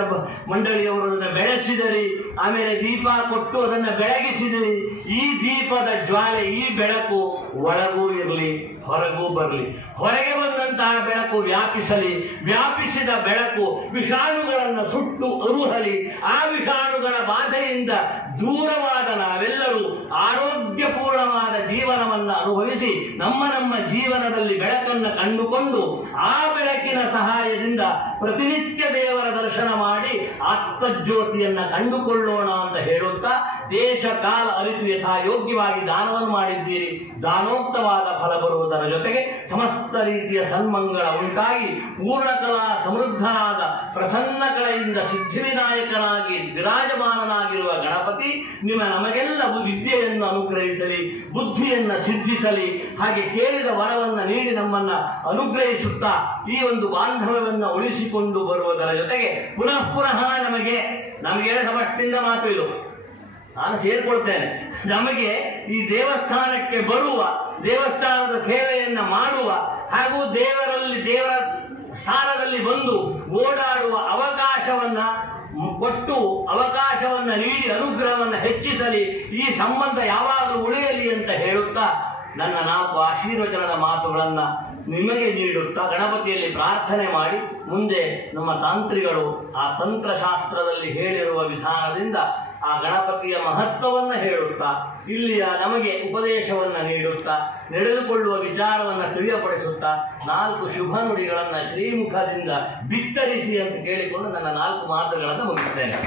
ಮಂಡಳಿಯವರು ಅದನ್ನು ಬೆಳೆಸಿದಿರಿ, ಆಮೇಲೆ ದೀಪ ಕೊಟ್ಟು ಅದನ್ನು ಬೆಳಗಿಸಿದಿರಿ. ಈ ದೀಪದ ಜ್ವಾಲೆ, ಈ ಬೆಳಕು ಒಳಗೂ ಇರಲಿ, ಹೊರಗೂ ಬರಲಿ. ಹೊರಗೆ ಬಂದಂತಹ ಬೆಳಕು ವ್ಯಾಪಿಸಲಿ, ವ್ಯಾಪಿಸಿದ ಬೆಳಕು ವಿಷಾಣುಗಳನ್ನು ಸುಟ್ಟು ಅರುಹಲಿ. ಆ ವಿಷಾಣುಗಳ ಬಾಧೆಯಿಂದ ದೂರವಾದ ನಾವೆಲ್ಲರೂ ಆರೋಗ್ಯಪೂರ್ಣವಾದ ಜೀವನವನ್ನು ಅನುಭವಿಸಿ ನಮ್ಮ ಜೀವನದಲ್ಲಿ ಬೆಳಕನ್ನು ಕಂಡುಕೊಂಡು ಆ ಬೆಳಕಿನ ಸಹಾಯದಿಂದ ಪ್ರತಿನಿತ್ಯ ದೇವರ ದರ್ಶನ ಮಾಡಿ ಆತ್ಮಜ್ಯೋತಿಯನ್ನು ಕಂಡುಕೊಳ್ಳೋಣ ಅಂತ ಹೇಳುತ್ತಾ, ದೇಶ ಕಾಲ ಅರಿತು ಯಥಾ ಯೋಗ್ಯವಾಗಿ ದಾನವನ್ನು ಮಾಡಿದ್ದೀರಿ. ದಾನೋಕ್ತವಾದ ಫಲ ಬರುವುದರ ಜೊತೆಗೆ ಸಮಸ್ತ ರೀತಿಯ ಸನ್ಮಂಗಳ ಉಂಟಾಗಿ ಪೂರ್ಣಕಲಾ ಸಮೃದ್ಧನಾದ ಪ್ರಸನ್ನ ಕಳೆಯಿಂದ ಸಿದ್ಧಿವಿನಾಯಕನಾಗಿ ವಿರಾಜಮಾನನಾಗಿರುವ ಗಣಪತಿ ನಮಗೆಲ್ಲ ವಿದ್ಯೆಯನ್ನು ಅನುಗ್ರಹಿಸಲಿ, ಬುದ್ಧಿಯನ್ನು ಸಿದ್ಧಿಸಲಿ. ಹಾಗೆ ಕೇಳಿದ ವರವನ್ನು ನೀಡಿ ನಮ್ಮನ್ನ ಅನುಗ್ರಹಿಸುತ್ತಾ ಈ ಒಂದು ಬಾಂಧವ್ಯವನ್ನು ಉಳಿಸಿಕೊಂಡು ಬರುವುದರ ಜೊತೆಗೆ ಪುನಃ ನಮಗೆ ಸಮಷ್ಟಿಂದ ಮಾತು ಇದು, ನಾನು ಸೇರಿಕೊಳ್ತೇನೆ. ನಮಗೆ ಈ ದೇವಸ್ಥಾನಕ್ಕೆ ಬರುವ, ದೇವಸ್ಥಾನದ ಸೇವೆಯನ್ನು ಮಾಡುವ ಹಾಗೂ ದೇವರ ಸ್ಥಾನದಲ್ಲಿ ಬಂದು ಓಡಾಡುವ ಅವಕಾಶವನ್ನ ಕೊಟ್ಟು, ಅವಕಾಶವನ್ನು ನೀಡಿ ಅನುಗ್ರಹವನ್ನು ಹೆಚ್ಚಿಸಲಿ. ಈ ಸಂಬಂಧ ಯಾವಾಗಲೂ ಉಳಿಯಲಿ ಅಂತ ಹೇಳುತ್ತಾ ನನ್ನ 4 ಆಶೀರ್ವಚನದ ಮಾತುಗಳನ್ನು ನಿಮಗೆ ನೀಡುತ್ತಾ ಗಣಪತಿಯಲ್ಲಿ ಪ್ರಾರ್ಥನೆ ಮಾಡಿ, ಮುಂದೆ ನಮ್ಮ ತಾಂತ್ರಿಗಳು ಆ ತಂತ್ರಶಾಸ್ತ್ರದಲ್ಲಿ ಹೇಳಿರುವ ವಿಧಾನದಿಂದ ಆ ಗಣಪತಿಯ ಮಹತ್ವವನ್ನು ಹೇಳುತ್ತಾ, ಇಲ್ಲಿಯ ನಮಗೆ ಉಪದೇಶವನ್ನು ನೀಡುತ್ತಾ, ನಡೆದುಕೊಳ್ಳುವ ವಿಚಾರವನ್ನು ತಿಳಿಯಪಡಿಸುತ್ತಾ 4 ಶುಭ ನುಡಿಗಳನ್ನು ಶ್ರೀಮುಖದಿಂದ ಬಿತ್ತರಿಸಿ ಅಂತ ಕೇಳಿಕೊಂಡು ನನ್ನ 4 ಮಾತುಗಳನ್ನು ಮುಗಿಸ್ತೇನೆ.